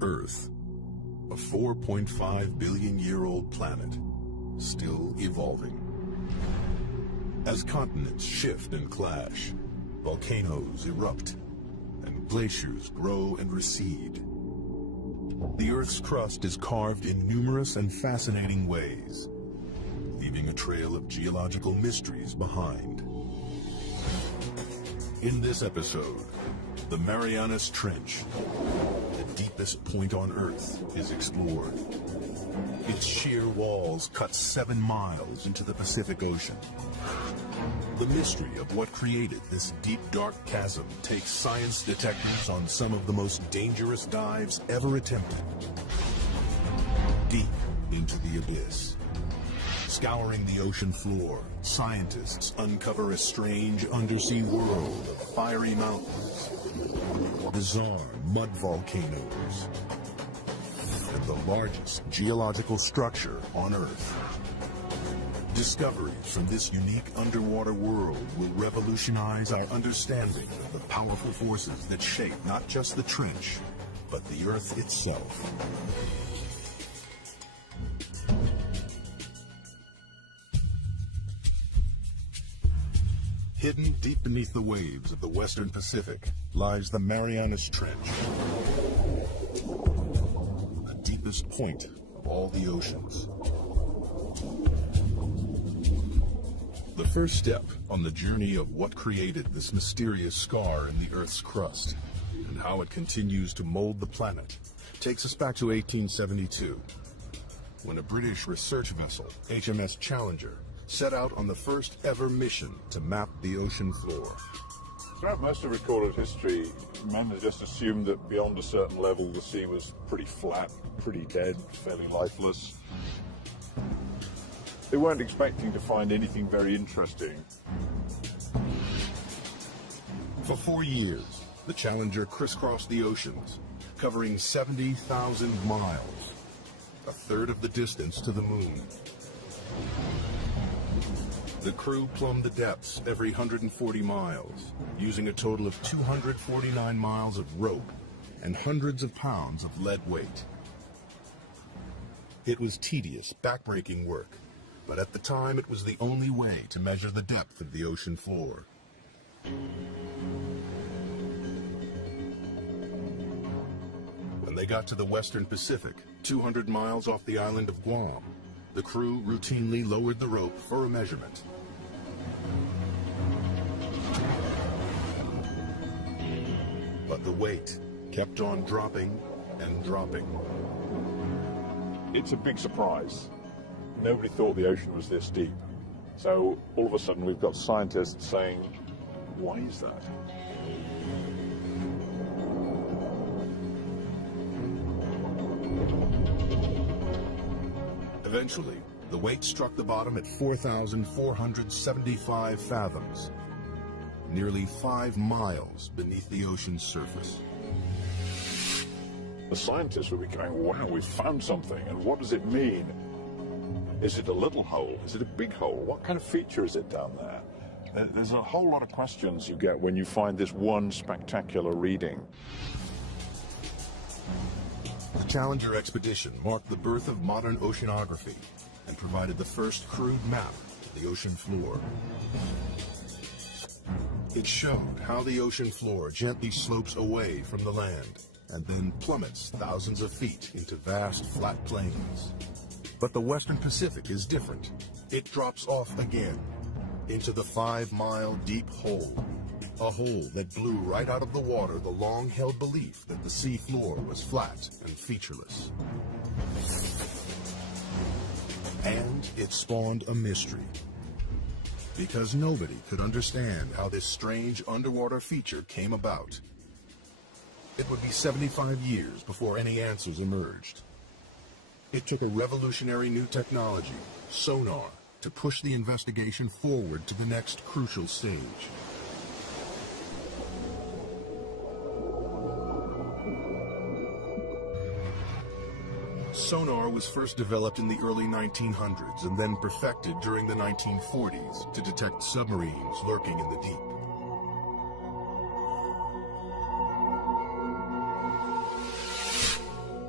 Earth, a 4.5 billion-year-old planet, still evolving. As continents shift and clash, volcanoes erupt, and glaciers grow and recede. The Earth's crust is carved in numerous and fascinating ways, leaving a trail of geological mysteries behind. In this episode, the Marianas Trench, the deepest point on Earth, is explored. Its sheer walls cut 7 miles into the Pacific Ocean. The mystery of what created this deep, dark chasm takes science detectives on some of the most dangerous dives ever attempted. Deep into the abyss. Scouring the ocean floor, scientists uncover a strange undersea world of fiery mountains, bizarre mud volcanoes, and the largest geological structure on Earth. Discoveries from this unique underwater world will revolutionize our understanding of the powerful forces that shape not just the trench, but the Earth itself. Hidden deep beneath the waves of the Western Pacific lies the Marianas Trench, the deepest point of all the oceans. The first step on the journey of what created this mysterious scar in the Earth's crust and how it continues to mold the planet takes us back to 1872, when a British research vessel, HMS Challenger, set out on the first ever mission to map the ocean floor. Throughout most of recorded history, men had just assumed that beyond a certain level the sea was pretty flat, pretty dead, fairly lifeless. They weren't expecting to find anything very interesting. For 4 years, the Challenger crisscrossed the oceans, covering 70,000 miles, a third of the distance to the moon. The crew plumbed the depths every 140 miles, using a total of 249 miles of rope and hundreds of pounds of lead weight. It was tedious, backbreaking work, but at the time it was the only way to measure the depth of the ocean floor. When they got to the Western Pacific, 200 miles off the island of Guam, the crew routinely lowered the rope for a measurement. But the weight kept on dropping and dropping. It's a big surprise. Nobody thought the ocean was this deep. So all of a sudden we've got scientists saying, why is that? Eventually, the weight struck the bottom at 4,475 fathoms, nearly 5 miles beneath the ocean's surface. The scientists would be going, wow, we've found something, and what does it mean? Is it a little hole? Is it a big hole? What kind of feature is it down there? There's a whole lot of questions you get when you find this one spectacular reading. The Challenger expedition marked the birth of modern oceanography and provided the first crude map of the ocean floor. It showed how the ocean floor gently slopes away from the land and then plummets thousands of feet into vast flat plains. But the Western Pacific is different. It drops off again into the 5-mile deep hole, a hole that blew right out of the water the long-held belief that the sea floor was flat and featureless. And it spawned a mystery, because nobody could understand how this strange underwater feature came about. It would be 75 years before any answers emerged. It took a revolutionary new technology, sonar, to push the investigation forward to the next crucial stage. Sonar was first developed in the early 1900s and then perfected during the 1940s to detect submarines lurking in the deep.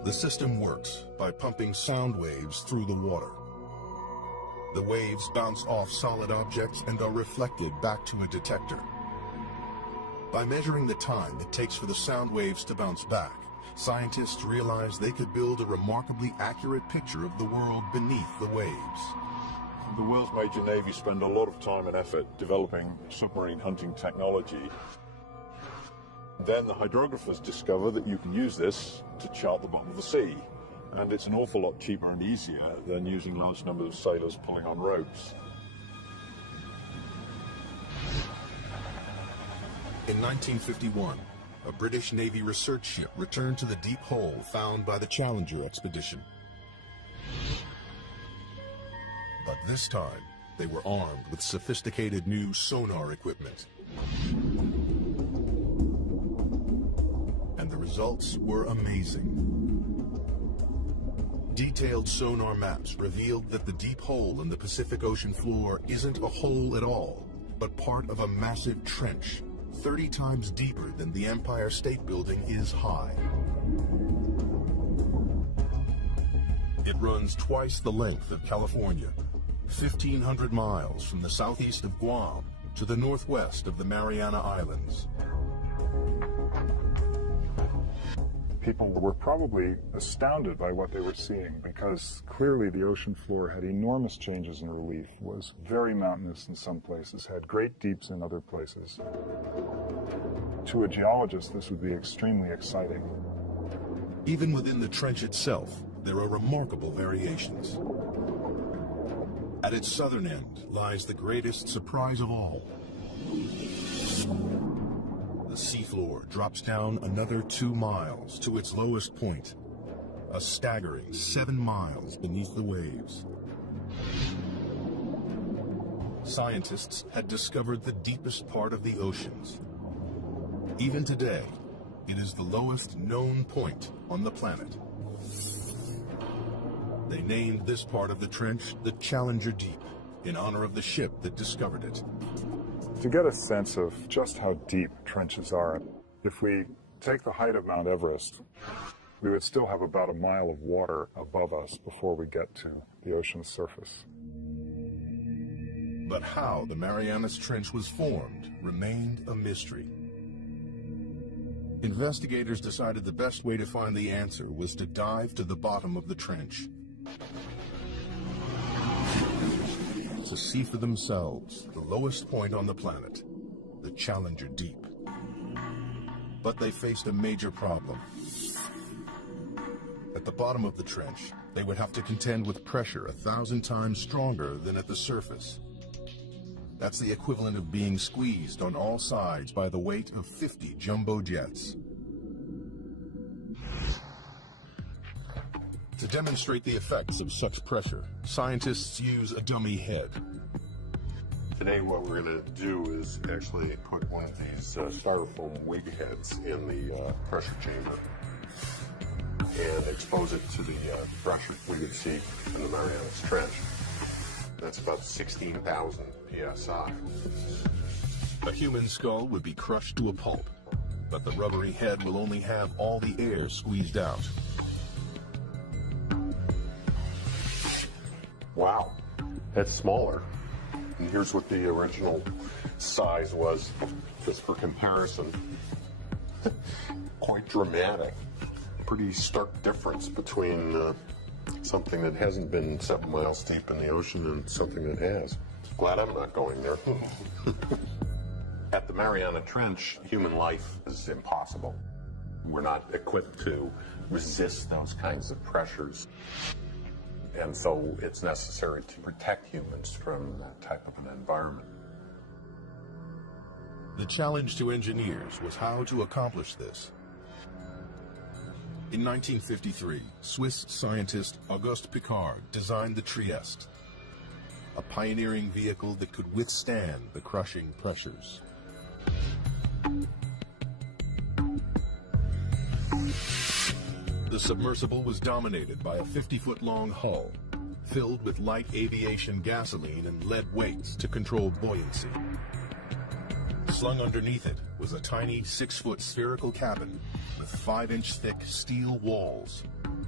The system works by pumping sound waves through the water. The waves bounce off solid objects and are reflected back to a detector. By measuring the time it takes for the sound waves to bounce back, scientists realized they could build a remarkably accurate picture of the world beneath the waves. The world's major navies spend a lot of time and effort developing submarine hunting technology. Then the hydrographers discover that you can use this to chart the bottom of the sea. And it's an awful lot cheaper and easier than using large numbers of sailors pulling on ropes. In 1951, a British Navy research ship returned to the deep hole found by the Challenger expedition. But this time, they were armed with sophisticated new sonar equipment. And the results were amazing. Detailed sonar maps revealed that the deep hole in the Pacific Ocean floor isn't a hole at all, but part of a massive trench, 30 times deeper than the Empire State Building is high. It runs twice the length of California, 1,500 miles from the southeast of Guam to the northwest of the Mariana Islands. People were probably astounded by what they were seeing because clearly the ocean floor had enormous changes in relief, was very mountainous in some places, had great deeps in other places. To a geologist, this would be extremely exciting. Even within the trench itself, there are remarkable variations. At its southern end lies the greatest surprise of all. The seafloor drops down another 2 miles to its lowest point, a staggering 7 miles beneath the waves. Scientists had discovered the deepest part of the oceans. Even today, it is the lowest known point on the planet. They named this part of the trench the Challenger Deep, in honor of the ship that discovered it. To get a sense of just how deep trenches are, if we take the height of Mount Everest, we would still have about a mile of water above us before we get to the ocean's surface. But how the Marianas Trench was formed remained a mystery. Investigators decided the best way to find the answer was to dive to the bottom of the trench, to see for themselves the lowest point on the planet, the Challenger Deep. But they faced a major problem. At the bottom of the trench, they would have to contend with pressure 1,000 times stronger than at the surface. That's the equivalent of being squeezed on all sides by the weight of 50 jumbo jets. To demonstrate the effects of such pressure, scientists use a dummy head. Today what we're going to do is actually put one of these styrofoam wig heads in the pressure chamber and expose it to the pressure we would see in the Marianas Trench. That's about 16,000 psi. A human skull would be crushed to a pulp, but the rubbery head will only have all the air squeezed out. Wow, that's smaller. And here's what the original size was, just for comparison. Quite dramatic. Pretty stark difference between something that hasn't been 7 miles deep in the ocean and something that has. Glad I'm not going there. At the Mariana Trench, human life is impossible. We're not equipped to resist those kinds of pressures. And so it's necessary to protect humans from that type of an environment. The challenge to engineers was how to accomplish this. In 1953, Swiss scientist Auguste Piccard designed the Trieste, a pioneering vehicle that could withstand the crushing pressures. The submersible was dominated by a 50-foot-long hull, filled with light aviation gasoline and lead weights to control buoyancy. Slung underneath it was a tiny 6-foot spherical cabin with 5-inch thick steel walls.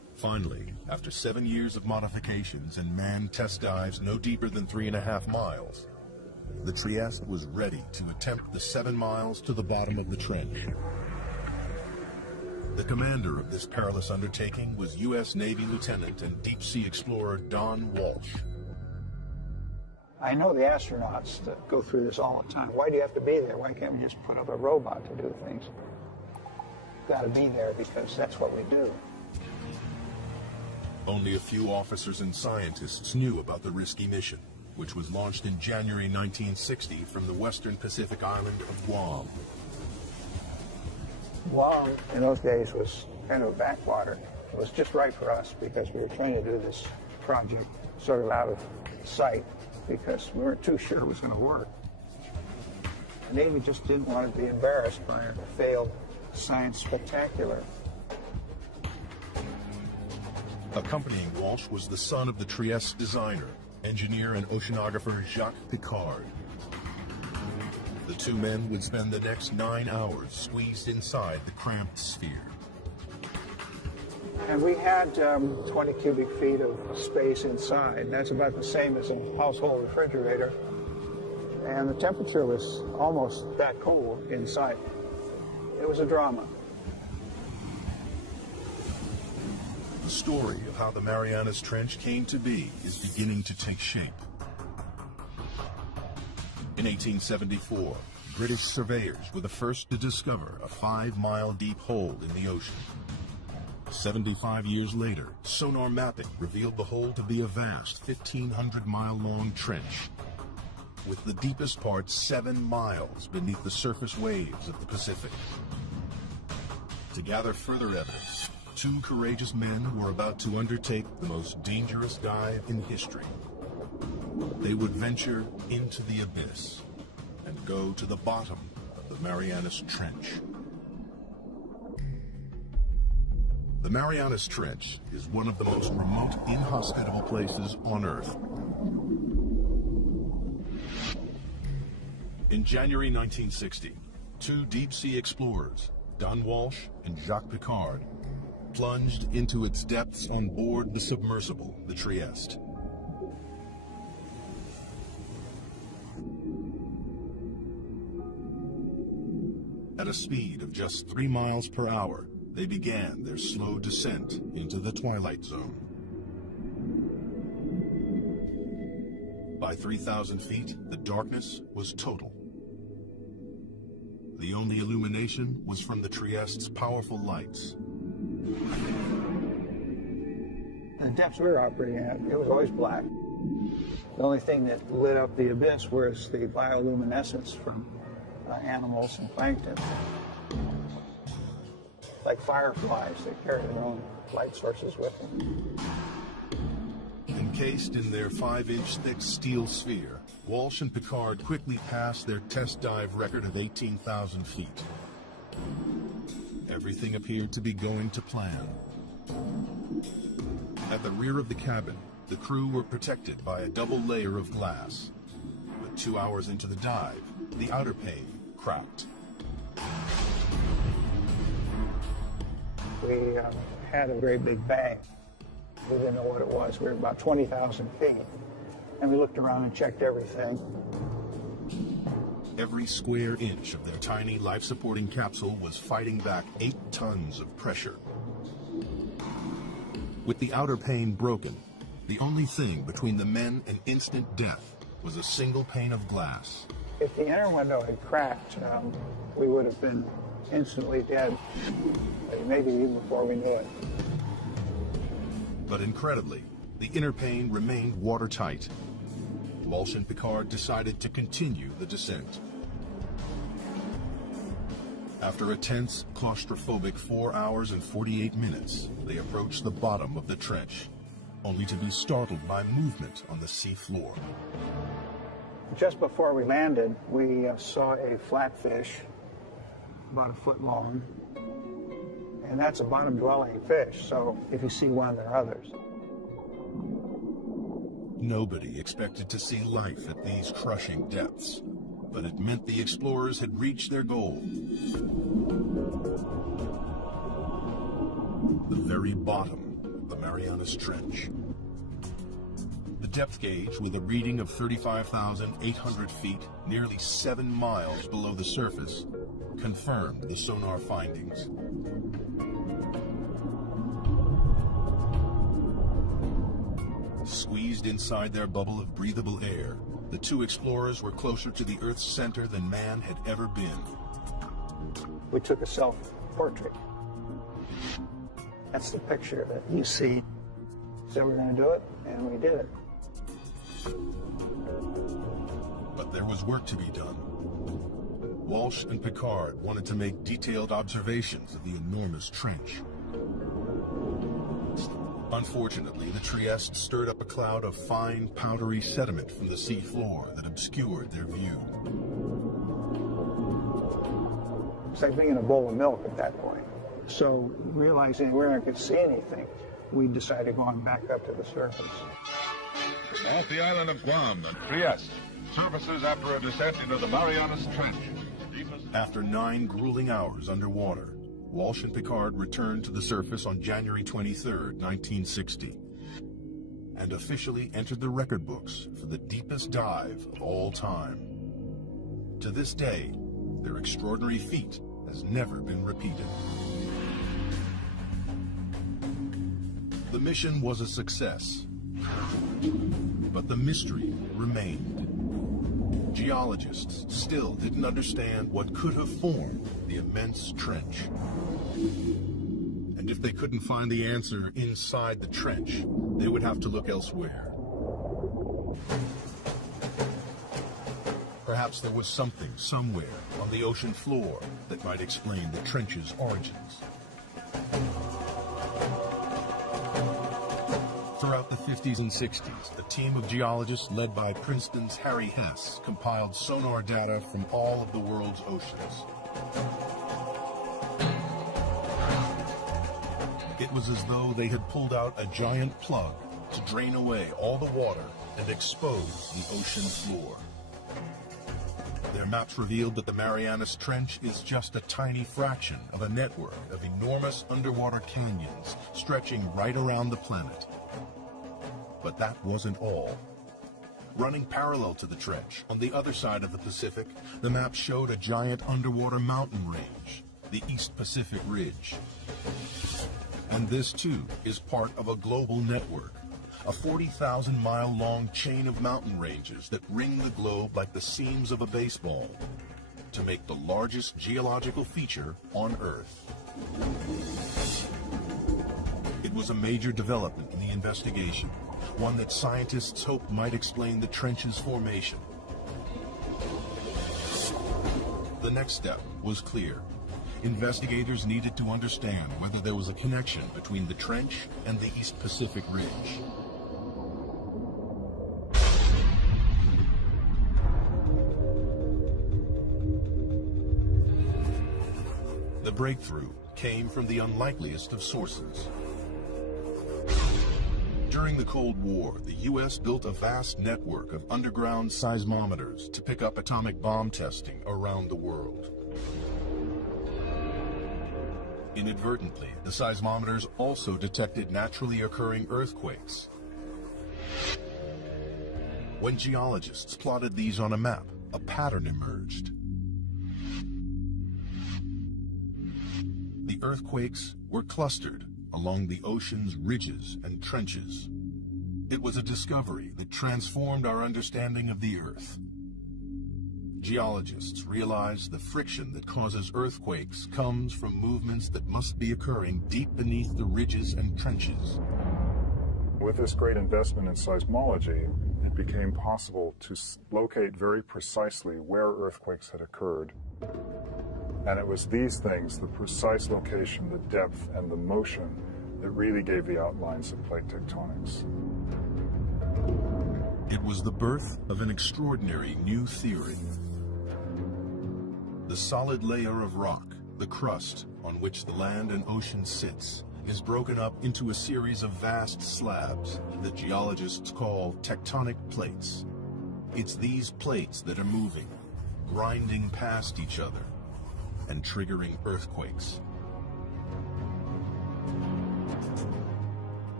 Finally, after 7 years of modifications and manned test dives no deeper than 3.5 miles, the Trieste was ready to attempt the 7 miles to the bottom of the trench. The commander of this perilous undertaking was U.S. Navy Lieutenant and deep-sea explorer Don Walsh. I know the astronauts that go through this all the time. Why do you have to be there? Why can't we just put up a robot to do things? Got to be there because that's what we do. Only a few officers and scientists knew about the risky mission, which was launched in January 1960 from the western Pacific island of Guam. Guam in those days was kind of a backwater. It was just right for us because we were trying to do this project sort of out of sight because we weren't too sure it was going to work. The Navy just didn't want to be embarrassed by a failed science spectacular. Accompanying Walsh was the son of the Trieste designer, engineer and oceanographer Jacques Piccard. The two men would spend the next 9 hours squeezed inside the cramped sphere. And we had 20 cubic feet of space inside. That's about the same as a household refrigerator. And the temperature was almost that cold inside. It was a drama. The story of how the Marianas Trench came to be is beginning to take shape. In 1874, British surveyors were the first to discover a 5-mile deep hole in the ocean. 75 years later, sonar mapping revealed the hole to be a vast 1,500-mile-long trench, with the deepest part 7 miles beneath the surface waves of the Pacific. To gather further evidence, 2 courageous men were about to undertake the most dangerous dive in history. They would venture into the abyss and go to the bottom of the Marianas Trench. The Marianas Trench is one of the most remote, inhospitable places on Earth. In January 1960, 2 deep-sea explorers, Don Walsh and Jacques Piccard, plunged into its depths on board the submersible, the Trieste. At a speed of just 3 miles per hour, they began their slow descent into the twilight zone. By 3,000 feet, the darkness was total. The only illumination was from the Trieste's powerful lights. The depths we were operating at, it was always black. The only thing that lit up the abyss was the bioluminescence from animals and plankton. Like fireflies, they carry their own light sources with them. Encased in their 5-inch thick steel sphere, Walsh and Piccard quickly passed their test dive record of 18,000 feet. Everything appeared to be going to plan. At the rear of the cabin, the crew were protected by a double layer of glass. But 2 hours into the dive, the outer pane cracked. We had a very big bang. We didn't know what it was. We were about 20,000 feet. And we looked around and checked everything. Every square inch of their tiny life-supporting capsule was fighting back 8 tons of pressure. With the outer pane broken, the only thing between the men and instant death was a single pane of glass. If the inner window had cracked, we would have been instantly dead, maybe even before we knew it. But incredibly, the inner pane remained watertight. Walsh and Piccard decided to continue the descent. After a tense, claustrophobic 4 hours and 48 minutes, they approached the bottom of the trench, only to be startled by movement on the sea floor. Just before we landed, we saw a flatfish, about 1 foot long, and that's a bottom-dwelling fish, so if you see one, there are others. Nobody expected to see life at these crushing depths, but it meant the explorers had reached their goal. The very bottom the Marianas Trench. The depth gauge, with a reading of 35,800 feet, nearly 7 miles below the surface, confirmed the sonar findings. Squeezed inside their bubble of breathable air, the two explorers were closer to the Earth's center than man had ever been. We took a self-portrait. That's the picture that you see. So we're going to do it, and we did it. But there was work to be done. Walsh and Picard wanted to make detailed observations of the enormous trench. Unfortunately, the Trieste stirred up a cloud of fine, powdery sediment from the sea floor that obscured their view. It's like being in a bowl of milk at that point. So, realizing we weren't going to see anything, we decided going back up to the surface. Off the island of Guam and Trieste, surfaces after a descent into the Marianas Trench. After 9 grueling hours underwater, Walsh and Picard returned to the surface on January 23, 1960, and officially entered the record books for the deepest dive of all time. To this day, their extraordinary feat has never been repeated. The mission was a success, but the mystery remained. Geologists still didn't understand what could have formed the immense trench. And if they couldn't find the answer inside the trench, they would have to look elsewhere. Perhaps there was something somewhere on the ocean floor that might explain the trench's origins. Throughout the 50s and 60s, a team of geologists led by Princeton's Harry Hess compiled sonar data from all of the world's oceans. It was as though they had pulled out a giant plug to drain away all the water and expose the ocean floor. Their maps revealed that the Marianas Trench is just a tiny fraction of a network of enormous underwater canyons stretching right around the planet. But that wasn't all. Running parallel to the trench, on the other side of the Pacific, the map showed a giant underwater mountain range, the East Pacific Ridge. And this, too, is part of a global network, a 40,000-mile-long chain of mountain ranges that ring the globe like the seams of a baseball, to make the largest geological feature on Earth. It was a major development in the investigation, one that scientists hoped might explain the trench's formation. The next step was clear. Investigators needed to understand whether there was a connection between the trench and the East Pacific Ridge. The breakthrough came from the unlikeliest of sources. During the Cold War, the U.S. built a vast network of underground seismometers to pick up atomic bomb testing around the world. Inadvertently, the seismometers also detected naturally occurring earthquakes. When geologists plotted these on a map, a pattern emerged. The earthquakes were clustered along the ocean's ridges and trenches. It was a discovery that transformed our understanding of the Earth. Geologists realized the friction that causes earthquakes comes from movements that must be occurring deep beneath the ridges and trenches. With this great investment in seismology, it became possible to locate very precisely where earthquakes had occurred. And it was these things, the precise location, the depth, and the motion, that really gave the outlines of plate tectonics. It was the birth of an extraordinary new theory. The solid layer of rock, the crust on which the land and ocean sits, is broken up into a series of vast slabs that geologists call tectonic plates. It's these plates that are moving, grinding past each other, and triggering earthquakes.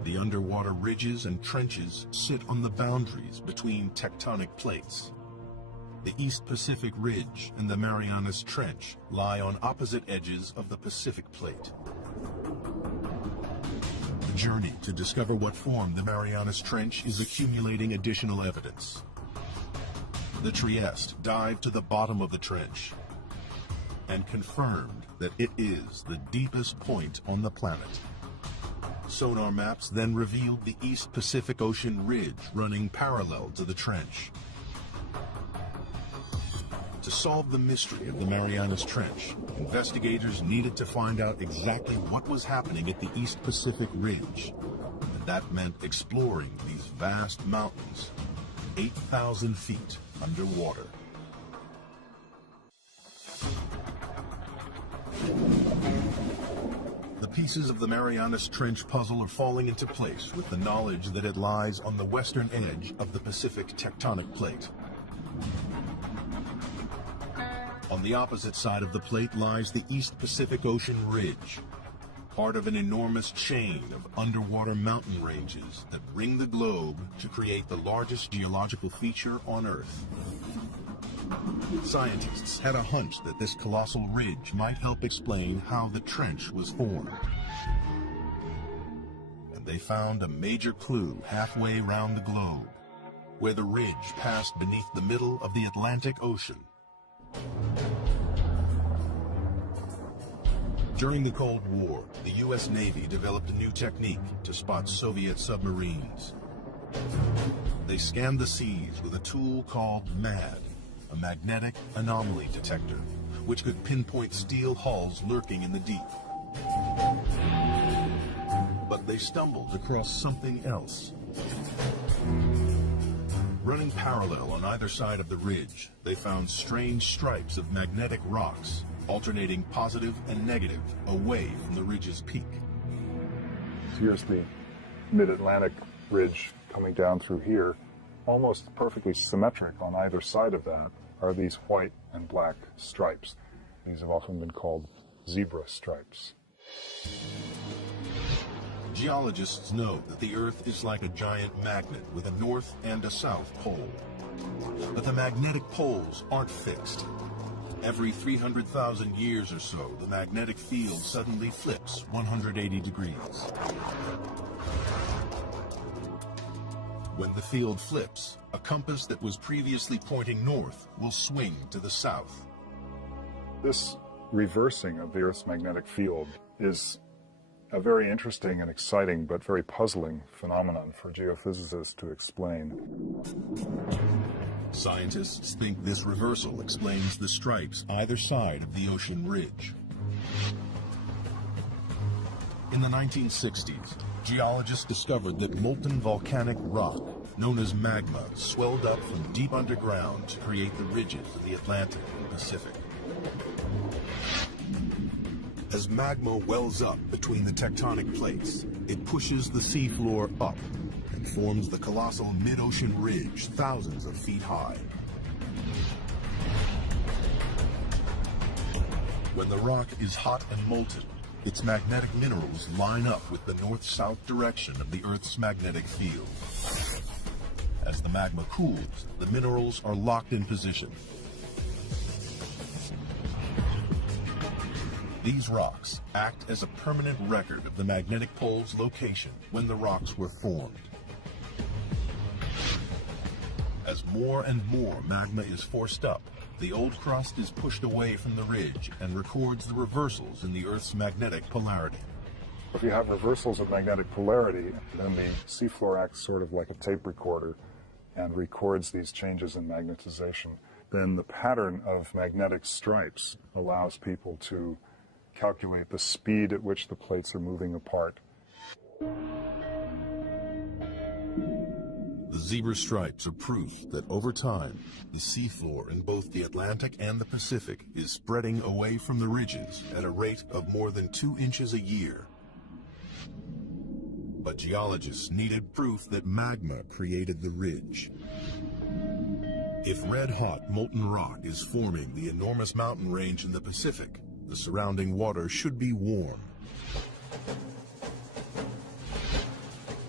The underwater ridges and trenches sit on the boundaries between tectonic plates. The East Pacific Ridge and the Marianas Trench lie on opposite edges of the Pacific Plate. The journey to discover what formed the Marianas Trench is accumulating additional evidence. The Trieste dived to the bottom of the trench and confirmed that it is the deepest point on the planet. Sonar maps then revealed the East Pacific Ocean ridge running parallel to the trench. To solve the mystery of the Marianas Trench, investigators needed to find out exactly what was happening at the East Pacific Ridge. And that meant exploring these vast mountains, 8,000 feet underwater. The pieces of the Marianas Trench puzzle are falling into place with the knowledge that it lies on the western edge of the Pacific tectonic plate. On the opposite side of the plate lies the East Pacific Ocean Ridge, part of an enormous chain of underwater mountain ranges that ring the globe to create the largest geological feature on Earth. Scientists had a hunch that this colossal ridge might help explain how the trench was formed. And they found a major clue halfway around the globe, where the ridge passed beneath the middle of the Atlantic Ocean. During the Cold War, the U.S. Navy developed a new technique to spot Soviet submarines. They scanned the seas with a tool called MAD, a magnetic anomaly detector, which could pinpoint steel hulls lurking in the deep. But they stumbled across something else. Running parallel on either side of the ridge, they found strange stripes of magnetic rocks, alternating positive and negative away from the ridge's peak. Here's the mid-Atlantic ridge coming down through here. Almost perfectly symmetric on either side of that are these white and black stripes. These have often been called zebra stripes. Geologists know that the Earth is like a giant magnet with a north and a south pole. But the magnetic poles aren't fixed. Every 300,000 years or so, the magnetic field suddenly flips 180 degrees. When the field flips, a compass that was previously pointing north will swing to the south. This reversing of the Earth's magnetic field is a very interesting and exciting but very puzzling phenomenon for geophysicists to explain. Scientists think this reversal explains the stripes either side of the ocean ridge. In the 1960s, geologists discovered that molten volcanic rock, known as magma, swelled up from deep underground to create the ridges of the Atlantic and Pacific. As magma wells up between the tectonic plates, it pushes the seafloor up and forms the colossal mid-ocean ridge thousands of feet high. When the rock is hot and molten, its magnetic minerals line up with the north-south direction of the Earth's magnetic field. As the magma cools, the minerals are locked in position. These rocks act as a permanent record of the magnetic pole's location when the rocks were formed. As more and more magma is forced up, the old crust is pushed away from the ridge and records the reversals in the Earth's magnetic polarity. If you have reversals of magnetic polarity, then the seafloor acts sort of like a tape recorder and records these changes in magnetization. Then the pattern of magnetic stripes allows people to calculate the speed at which the plates are moving apart. The zebra stripes are proof that over time, the seafloor in both the Atlantic and the Pacific is spreading away from the ridges at a rate of more than 2 inches a year. But geologists needed proof that magma created the ridge. If red-hot molten rock is forming the enormous mountain range in the Pacific, the surrounding water should be warm.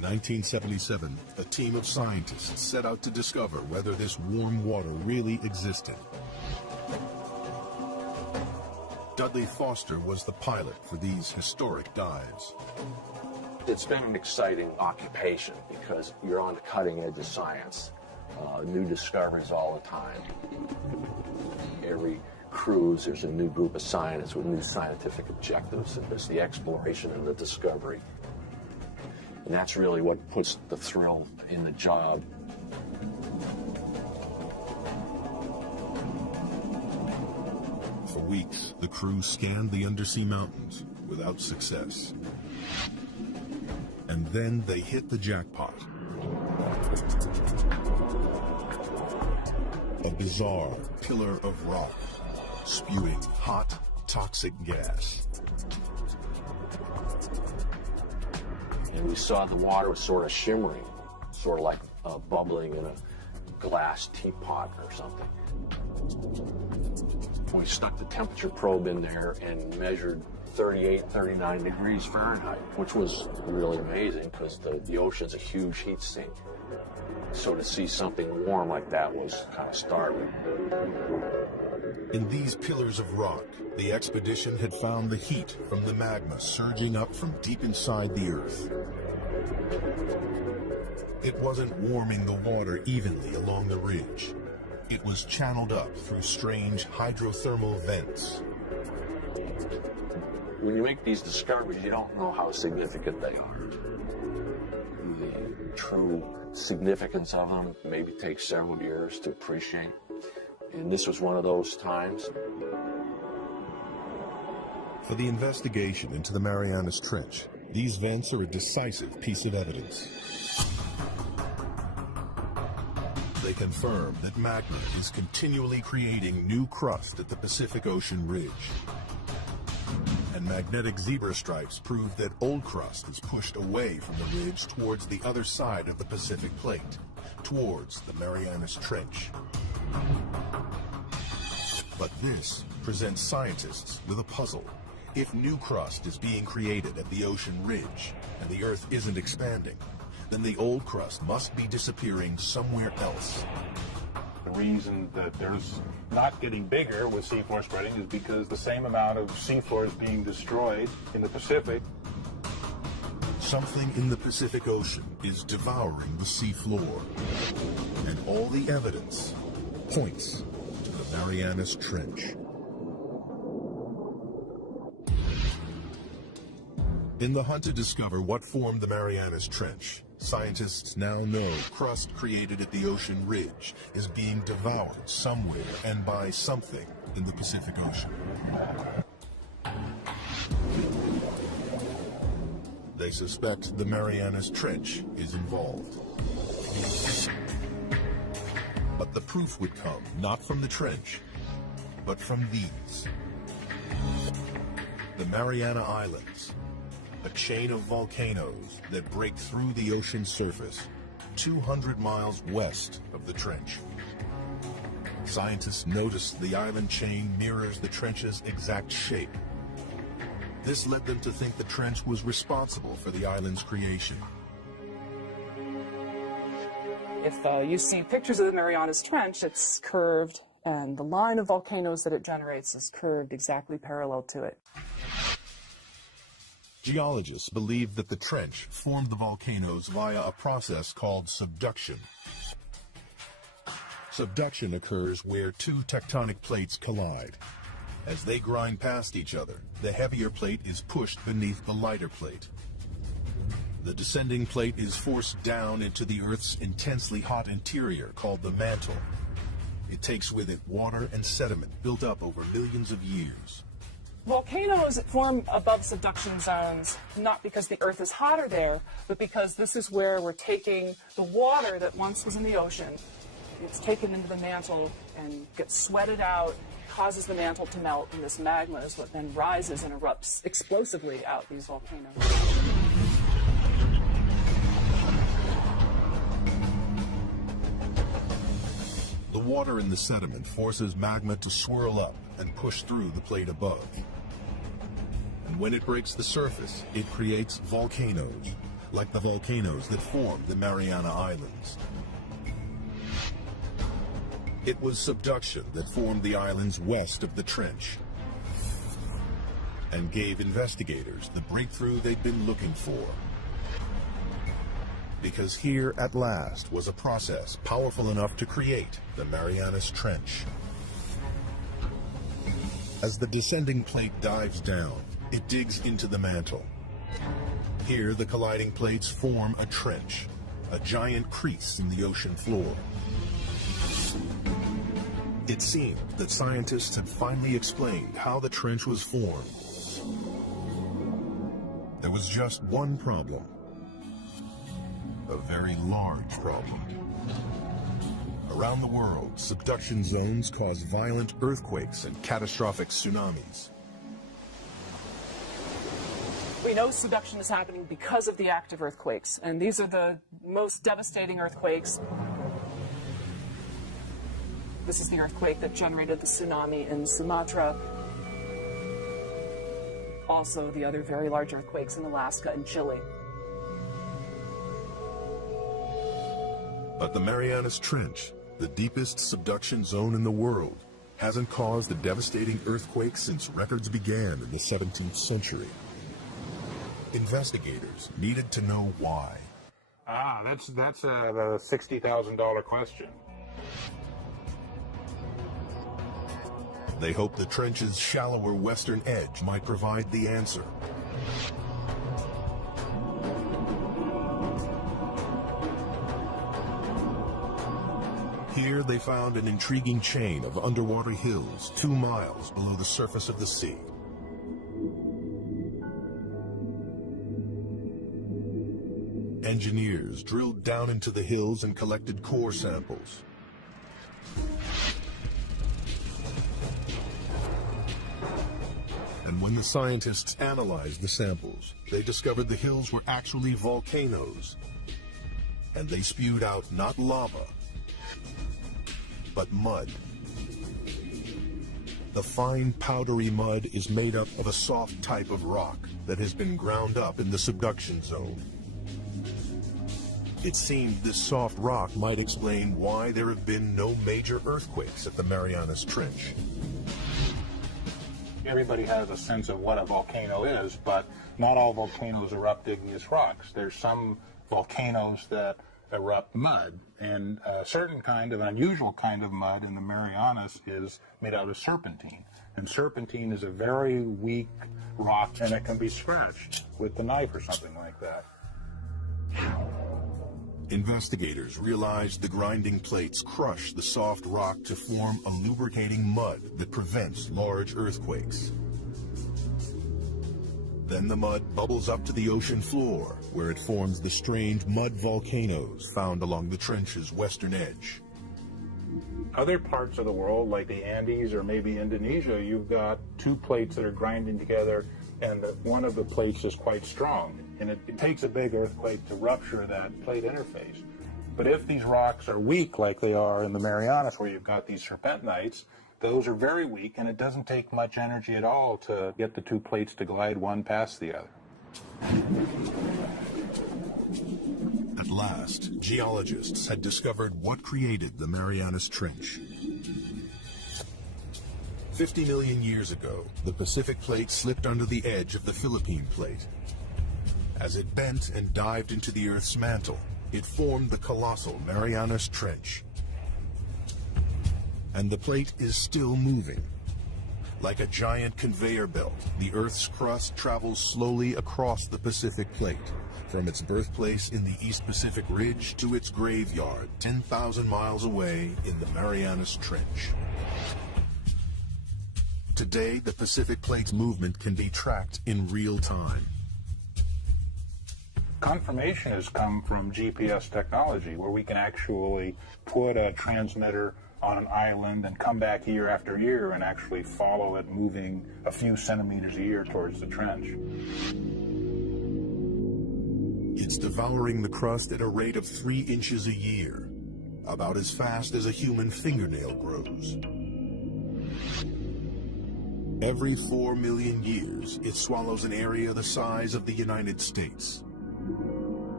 In 1977, a team of scientists set out to discover whether this warm water really existed. Dudley Foster was the pilot for these historic dives. It's been an exciting occupation because you're on the cutting edge of science. New discoveries all the time. Every cruise, there's a new group of scientists with new scientific objectives, and there's the exploration and the discovery. And that's really what puts the thrill in the job. For weeks, the crew scanned the undersea mountains without success. And then they hit the jackpot. A bizarre pillar of rock, spewing hot, toxic gas. And we saw the water was sort of shimmering, sort of like bubbling in a glass teapot or something. We stuck the temperature probe in there and measured 38, 39 degrees Fahrenheit, which was really amazing because the ocean's a huge heat sink. So to see something warm like that was kind of startling. In these pillars of rock, the expedition had found the heat from the magma surging up from deep inside the Earth. It wasn't warming the water evenly along the ridge. It was channeled up through strange hydrothermal vents. When you make these discoveries, you don't know how significant they are. The true significance of them maybe takes several years to appreciate. And this was one of those times. For the investigation into the Marianas Trench, these vents are a decisive piece of evidence. They confirm that magma is continually creating new crust at the Pacific Ocean ridge. And magnetic zebra stripes prove that old crust is pushed away from the ridge towards the other side of the Pacific Plate, towards the Marianas Trench. But this presents scientists with a puzzle. If new crust is being created at the ocean ridge, and the Earth isn't expanding, then the old crust must be disappearing somewhere else. The reason that there's not getting bigger with seafloor spreading is because the same amount of seafloor is being destroyed in the Pacific. Something in the Pacific Ocean is devouring the seafloor, and all the evidence points to the Marianas Trench. In the hunt to discover what formed the Marianas Trench, scientists now know crust created at the ocean ridge is being devoured somewhere and by something in the Pacific Ocean. They suspect the Marianas Trench is involved. But the proof would come not from the trench, but from these. The Mariana Islands, a chain of volcanoes that break through the ocean surface 200 miles west of the trench. Scientists noticed the island chain mirrors the trench's exact shape. This led them to think the trench was responsible for the island's creation. If you see pictures of the Marianas Trench, it's curved, and the line of volcanoes that it generates is curved exactly parallel to it. Geologists believe that the trench formed the volcanoes via a process called subduction. Subduction occurs where two tectonic plates collide. As they grind past each other, the heavier plate is pushed beneath the lighter plate. The descending plate is forced down into the Earth's intensely hot interior called the mantle. It takes with it water and sediment built up over millions of years. Volcanoes form above subduction zones, not because the Earth is hotter there, but because this is where we're taking the water that once was in the ocean. It's taken into the mantle and gets sweated out, causes the mantle to melt, and this magma is what then rises and erupts explosively out these volcanoes. The water in the sediment forces magma to swirl up and push through the plate above. And when it breaks the surface, it creates volcanoes, like the volcanoes that formed the Mariana Islands. It was subduction that formed the islands west of the trench and gave investigators the breakthrough they'd been looking for. Because here, at last, was a process powerful enough to create the Marianas Trench. As the descending plate dives down, it digs into the mantle. Here, the colliding plates form a trench, a giant crease in the ocean floor. It seemed that scientists had finally explained how the trench was formed. There was just one problem. A very large problem. Around the world, subduction zones cause violent earthquakes and catastrophic tsunamis. We know subduction is happening because of the active earthquakes, and these are the most devastating earthquakes. This is the earthquake that generated the tsunami in Sumatra. Also, the other very large earthquakes in Alaska and Chile. But the Marianas Trench, the deepest subduction zone in the world, hasn't caused a devastating earthquake since records began in the 17th century. Investigators needed to know why. That's the $60,000 question. They hoped the trench's shallower western edge might provide the answer. Here they found an intriguing chain of underwater hills 2 miles below the surface of the sea. Engineers drilled down into the hills and collected core samples. And when the scientists analyzed the samples, they discovered the hills were actually volcanoes. And they spewed out not lava, but mud. The fine powdery mud is made up of a soft type of rock that has been ground up in the subduction zone. It seemed this soft rock might explain why there have been no major earthquakes at the Marianas Trench. Everybody has a sense of what a volcano is, but not all volcanoes erupt igneous rocks. There's some volcanoes that erupt mud, and a certain kind of, an unusual kind of mud in the Marianas is made out of serpentine. And serpentine is a very weak rock, and it can be scratched with the knife or something like that. Investigators realized the grinding plates crush the soft rock to form a lubricating mud that prevents large earthquakes. Then the mud bubbles up to the ocean floor, where it forms the strange mud volcanoes found along the trench's western edge. Other parts of the world, like the Andes or maybe Indonesia, you've got 2 plates that are grinding together, and one of the plates is quite strong. And it takes a big earthquake to rupture that plate interface. But if these rocks are weak, like they are in the Marianas, where you've got these serpentinites, those are very weak, and it doesn't take much energy at all to get the 2 plates to glide one past the other. At last, geologists had discovered what created the Marianas Trench. 50 million years ago, the Pacific Plate slipped under the edge of the Philippine Plate. As it bent and dived into the Earth's mantle, it formed the colossal Marianas Trench. And the plate is still moving. Like a giant conveyor belt, the Earth's crust travels slowly across the Pacific Plate, from its birthplace in the East Pacific Ridge to its graveyard 10,000 miles away in the Marianas Trench. Today, the Pacific Plate's movement can be tracked in real time. Confirmation has come from GPS technology, where we can actually put a transmitter on an island and come back year after year and actually follow it moving a few centimeters a year towards the trench. It's devouring the crust at a rate of 3 inches a year, about as fast as a human fingernail grows. Every 4 million years, it swallows an area the size of the United States.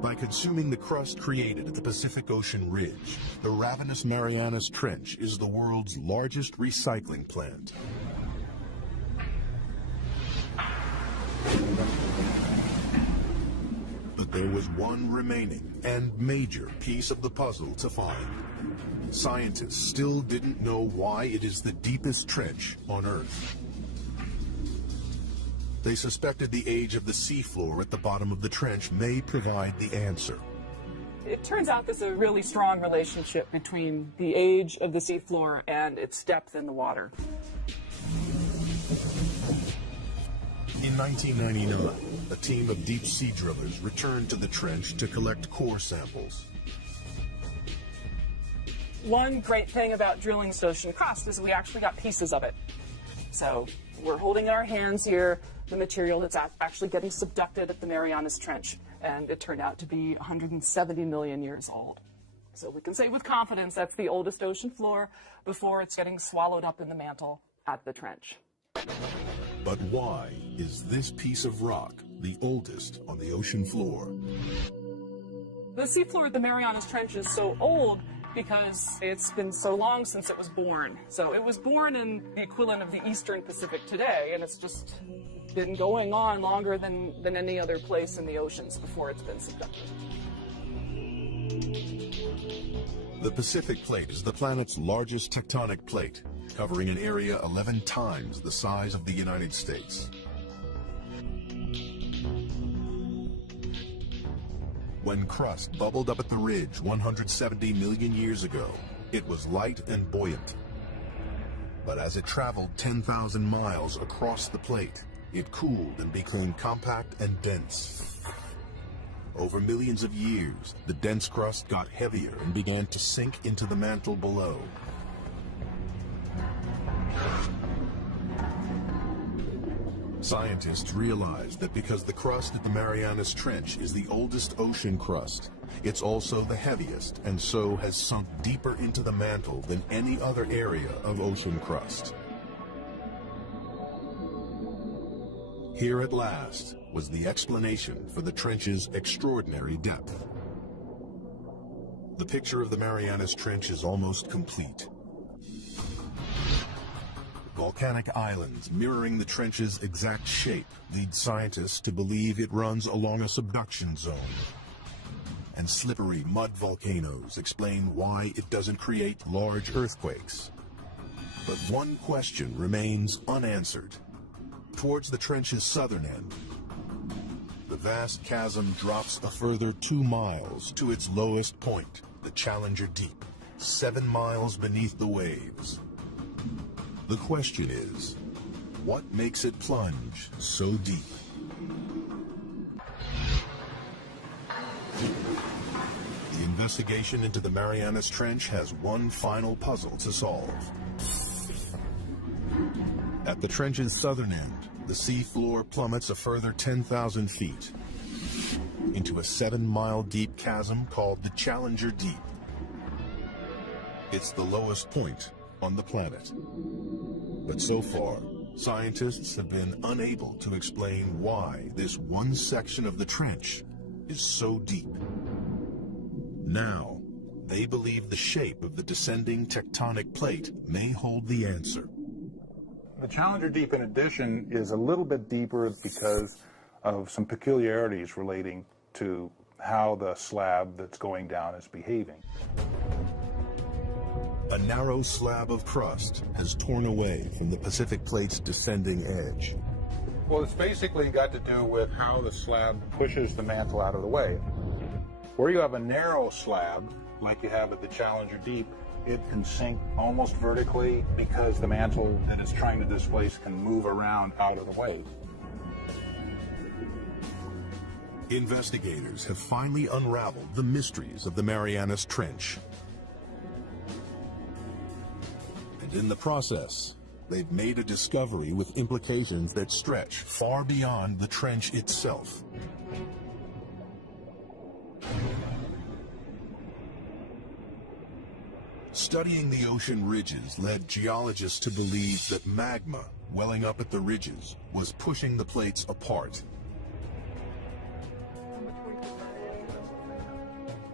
By consuming the crust created at the Pacific Ocean ridge, the ravenous Marianas Trench is the world's largest recycling plant. But there was one remaining and major piece of the puzzle to find. Scientists still didn't know why it is the deepest trench on Earth. They suspected the age of the seafloor at the bottom of the trench may provide the answer. It turns out there's a really strong relationship between the age of the seafloor and its depth in the water. In 1999, a team of deep-sea drillers returned to the trench to collect core samples. One great thing about drilling this ocean crust is we actually got pieces of it. So we're holding in our hands here the material that's actually getting subducted at the Marianas Trench, and it turned out to be 170 million years old. So we can say with confidence that's the oldest ocean floor before it's getting swallowed up in the mantle at the trench. But why is this piece of rock the oldest on the ocean floor? The seafloor of the Marianas Trench is so old because it's been so long since it was born. So it was born in the equivalent of the Eastern Pacific today, and it's just been going on longer than any other place in the oceans before it's been subducted. The Pacific Plate is the planet's largest tectonic plate, covering an area 11 times the size of the United States. When crust bubbled up at the ridge 170 million years ago, it was light and buoyant. But as it traveled 10,000 miles across the plate, it cooled and became compact and dense. Over millions of years, the dense crust got heavier and began to sink into the mantle below. Scientists realized that because the crust at the Marianas Trench is the oldest ocean crust, it's also the heaviest and so has sunk deeper into the mantle than any other area of ocean crust. Here at last was the explanation for the trench's extraordinary depth. The picture of the Marianas Trench is almost complete. Volcanic islands mirroring the trench's exact shape lead scientists to believe it runs along a subduction zone. And slippery mud volcanoes explain why it doesn't create large earthquakes. But one question remains unanswered. Towards the trench's southern end, the vast chasm drops a further 2 miles to its lowest point, the Challenger Deep, 7 miles beneath the waves. The question is, what makes it plunge so deep? The investigation into the Marianas Trench has one final puzzle to solve. At the trench's southern end, the seafloor plummets a further 10,000 feet into a 7-mile deep chasm called the Challenger Deep. It's the lowest point on the planet. But so far, scientists have been unable to explain why this one section of the trench is so deep. Now, they believe the shape of the descending tectonic plate may hold the answer. The Challenger Deep, in addition, is a little bit deeper because of some peculiarities relating to how the slab that's going down is behaving. A narrow slab of crust has torn away from the Pacific Plate's descending edge. Well, it's basically got to do with how the slab pushes the mantle out of the way. Where you have a narrow slab, like you have at the Challenger Deep, it can sink almost vertically because the mantle that it's trying to displace can move around out of the way. Investigators have finally unraveled the mysteries of the Marianas Trench. And in the process, they've made a discovery with implications that stretch far beyond the trench itself. Studying the ocean ridges led geologists to believe that magma welling up at the ridges was pushing the plates apart.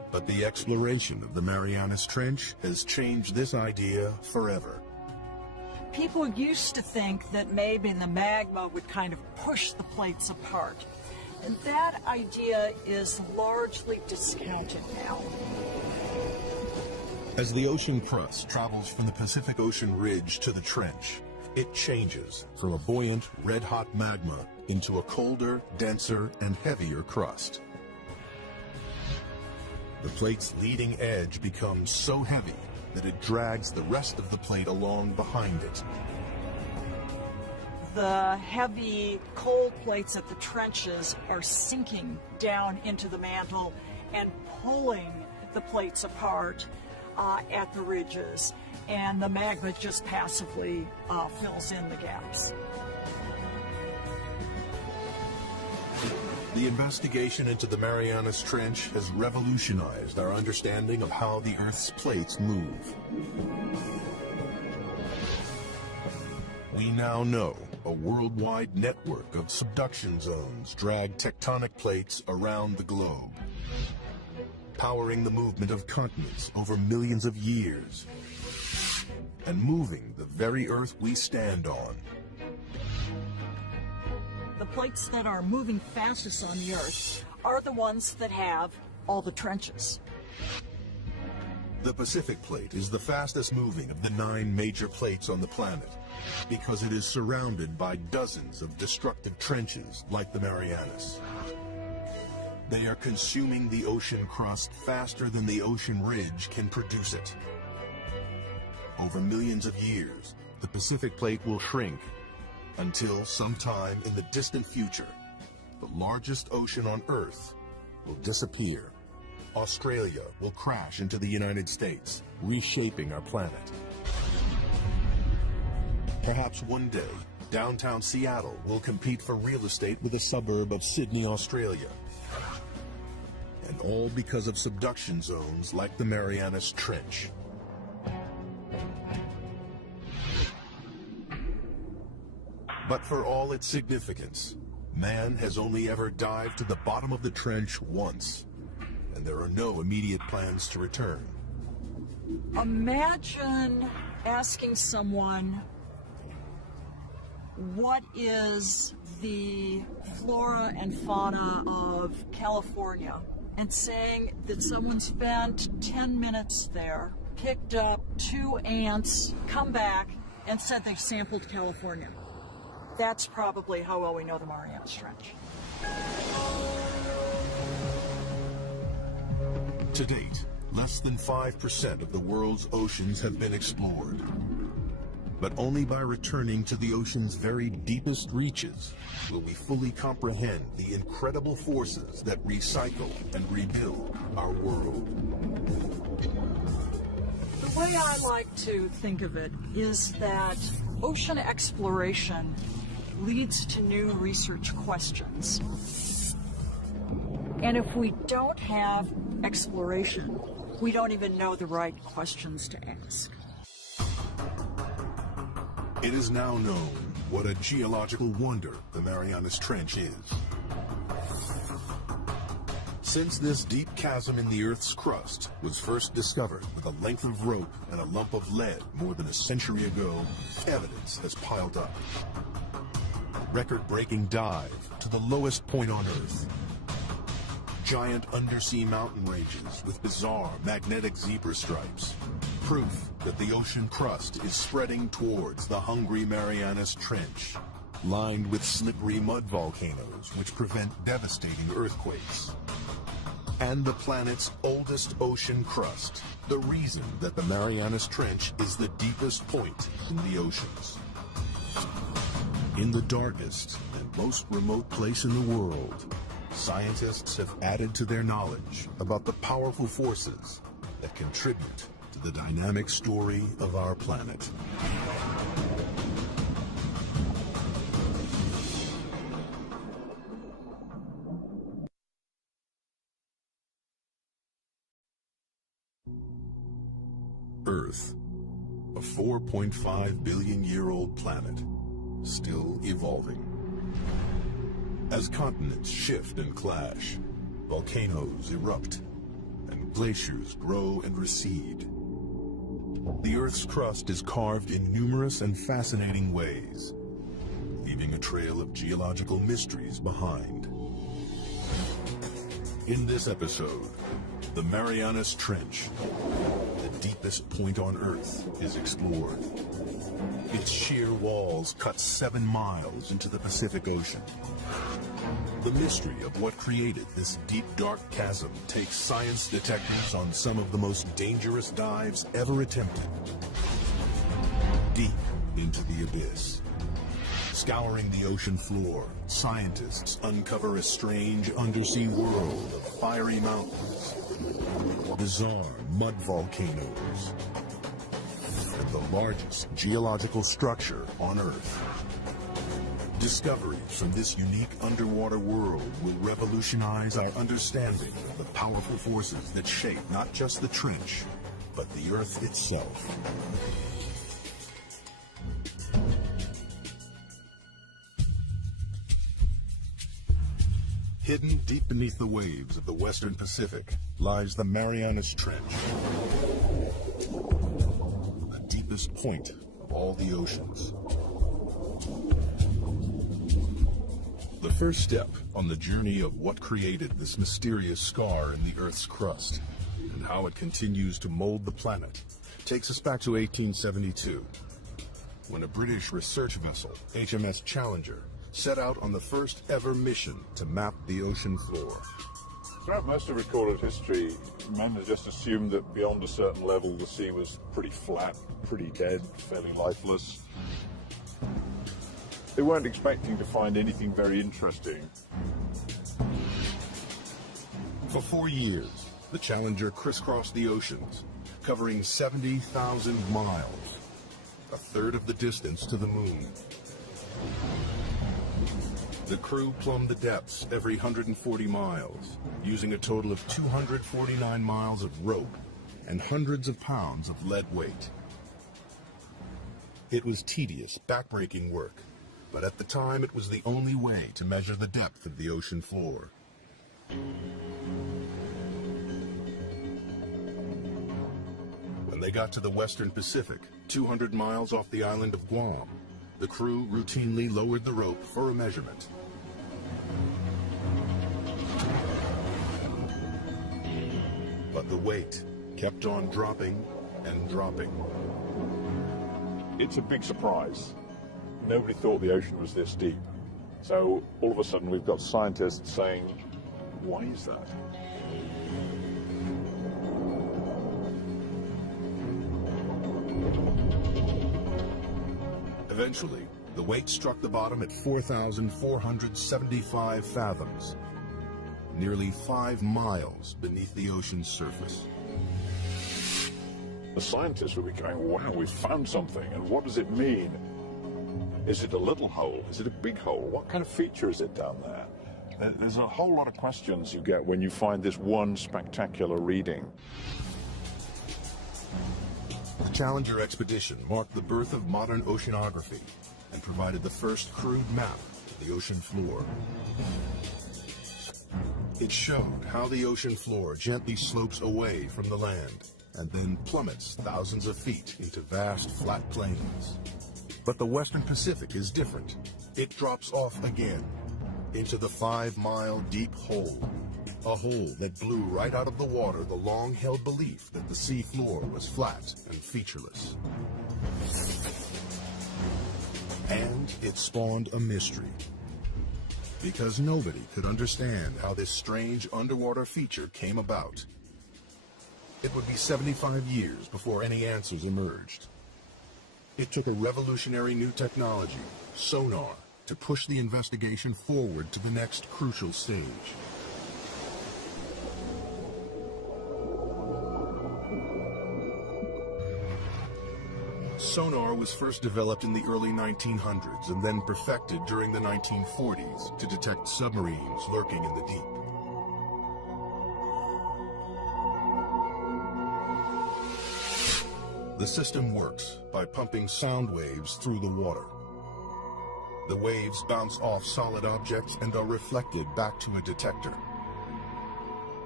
But the exploration of the Marianas Trench has changed this idea forever. People used to think that maybe the magma would kind of push the plates apart. And that idea is largely discounted now. As the ocean crust travels from the Pacific Ocean ridge to the trench, it changes from a buoyant, red-hot magma into a colder, denser, and heavier crust. The plate's leading edge becomes so heavy that it drags the rest of the plate along behind it. The heavy cold plates at the trenches are sinking down into the mantle and pulling the plates apart at the ridges, and the magma just passively fills in the gaps. The investigation into the Marianas Trench has revolutionized our understanding of how the Earth's plates move. We now know a worldwide network of subduction zones drag tectonic plates around the globe, powering the movement of continents over millions of years, and moving the very Earth we stand on. The plates that are moving fastest on the Earth are the ones that have all the trenches. The Pacific Plate is the fastest moving of the 9 major plates on the planet because it is surrounded by dozens of destructive trenches like the Marianas. They are consuming the ocean crust faster than the ocean ridge can produce it. Over millions of years, the Pacific Plate will shrink until sometime in the distant future, the largest ocean on Earth will disappear. Australia will crash into the United States, reshaping our planet. Perhaps one day, downtown Seattle will compete for real estate with a suburb of Sydney, Australia. And all because of subduction zones like the Marianas Trench. But for all its significance, man has only ever dived to the bottom of the trench once, and there are no immediate plans to return. Imagine asking someone, what is the flora and fauna of California? And saying that someone spent 10 minutes there, picked up 2 ants, come back, and said they sampled California. That's probably how well we know the Marianas Trench. To date, less than 5% of the world's oceans have been explored. But only by returning to the ocean's very deepest reaches will we fully comprehend the incredible forces that recycle and rebuild our world. The way I like to think of it is that ocean exploration leads to new research questions. And if we don't have exploration, we don't even know the right questions to ask. It is now known what a geological wonder the Marianas Trench is. Since this deep chasm in the Earth's crust was first discovered with a length of rope and a lump of lead more than a century ago, evidence has piled up. Record-breaking dive to the lowest point on Earth. Giant undersea mountain ranges with bizarre magnetic zebra stripes. Proof that the ocean crust is spreading towards the hungry Marianas Trench, lined with slippery mud volcanoes which prevent devastating earthquakes. And the planet's oldest ocean crust, the reason that the Marianas Trench is the deepest point in the oceans. In the darkest and most remote place in the world, scientists have added to their knowledge about the powerful forces that contribute to the dynamic story of our planet. Earth, a 4.5 billion-year-old planet, still evolving. As continents shift and clash, volcanoes erupt, and glaciers grow and recede. The Earth's crust is carved in numerous and fascinating ways, leaving a trail of geological mysteries behind. In this episode, the Marianas Trench, the deepest point on Earth, is explored. Its sheer walls cut 7 miles into the Pacific Ocean. The mystery of what created this deep, dark chasm takes science detectives on some of the most dangerous dives ever attempted. Deep into the abyss. Scouring the ocean floor, scientists uncover a strange undersea world of fiery mountains, bizarre mud volcanoes, and the largest geological structure on Earth. Discoveries from this unique underwater world will revolutionize our understanding of the powerful forces that shape not just the trench, but the Earth itself. Hidden deep beneath the waves of the Western Pacific lies the Marianas Trench, the deepest point of all the oceans. The first step on the journey of what created this mysterious scar in the Earth's crust and how it continues to mold the planet takes us back to 1872, when a British research vessel, HMS Challenger, set out on the first ever mission to map the ocean floor. Throughout most of recorded history, men have just assumed that beyond a certain level the sea was pretty flat, pretty dead, fairly lifeless. They weren't expecting to find anything very interesting. For 4 years, the Challenger crisscrossed the oceans, covering 70,000 miles, a third of the distance to the moon. The crew plumbed the depths every 140 miles, using a total of 249 miles of rope and hundreds of pounds of lead weight. It was tedious, backbreaking work, but at the time it was the only way to measure the depth of the ocean floor. When they got to the Western Pacific, 200 miles off the island of Guam, the crew routinely lowered the rope for a measurement. But the weight kept on dropping and dropping. It's a big surprise. Nobody thought the ocean was this deep. So all of a sudden we've got scientists saying, why is that? Eventually, the weight struck the bottom at 4,475 fathoms, nearly 5 miles beneath the ocean's surface. The scientists will be going, wow, we've found something, and what does it mean? Is it a little hole? Is it a big hole? What kind of feature is it down there? There's a whole lot of questions you get when you find this one spectacular reading. The Challenger expedition marked the birth of modern oceanography and provided the first crude map of the ocean floor. It showed how the ocean floor gently slopes away from the land and then plummets thousands of feet into vast flat plains. But the Western Pacific is different. It drops off again into the 5-mile deep hole, a hole that blew right out of the water the long-held belief that the sea floor was flat and featureless. And it spawned a mystery, because nobody could understand how this strange underwater feature came about. It would be 75 years before any answers emerged. It took a revolutionary new technology, sonar, to push the investigation forward to the next crucial stage. Sonar was first developed in the early 1900s and then perfected during the 1940s to detect submarines lurking in the deep. The system works by pumping sound waves through the water. The waves bounce off solid objects and are reflected back to a detector.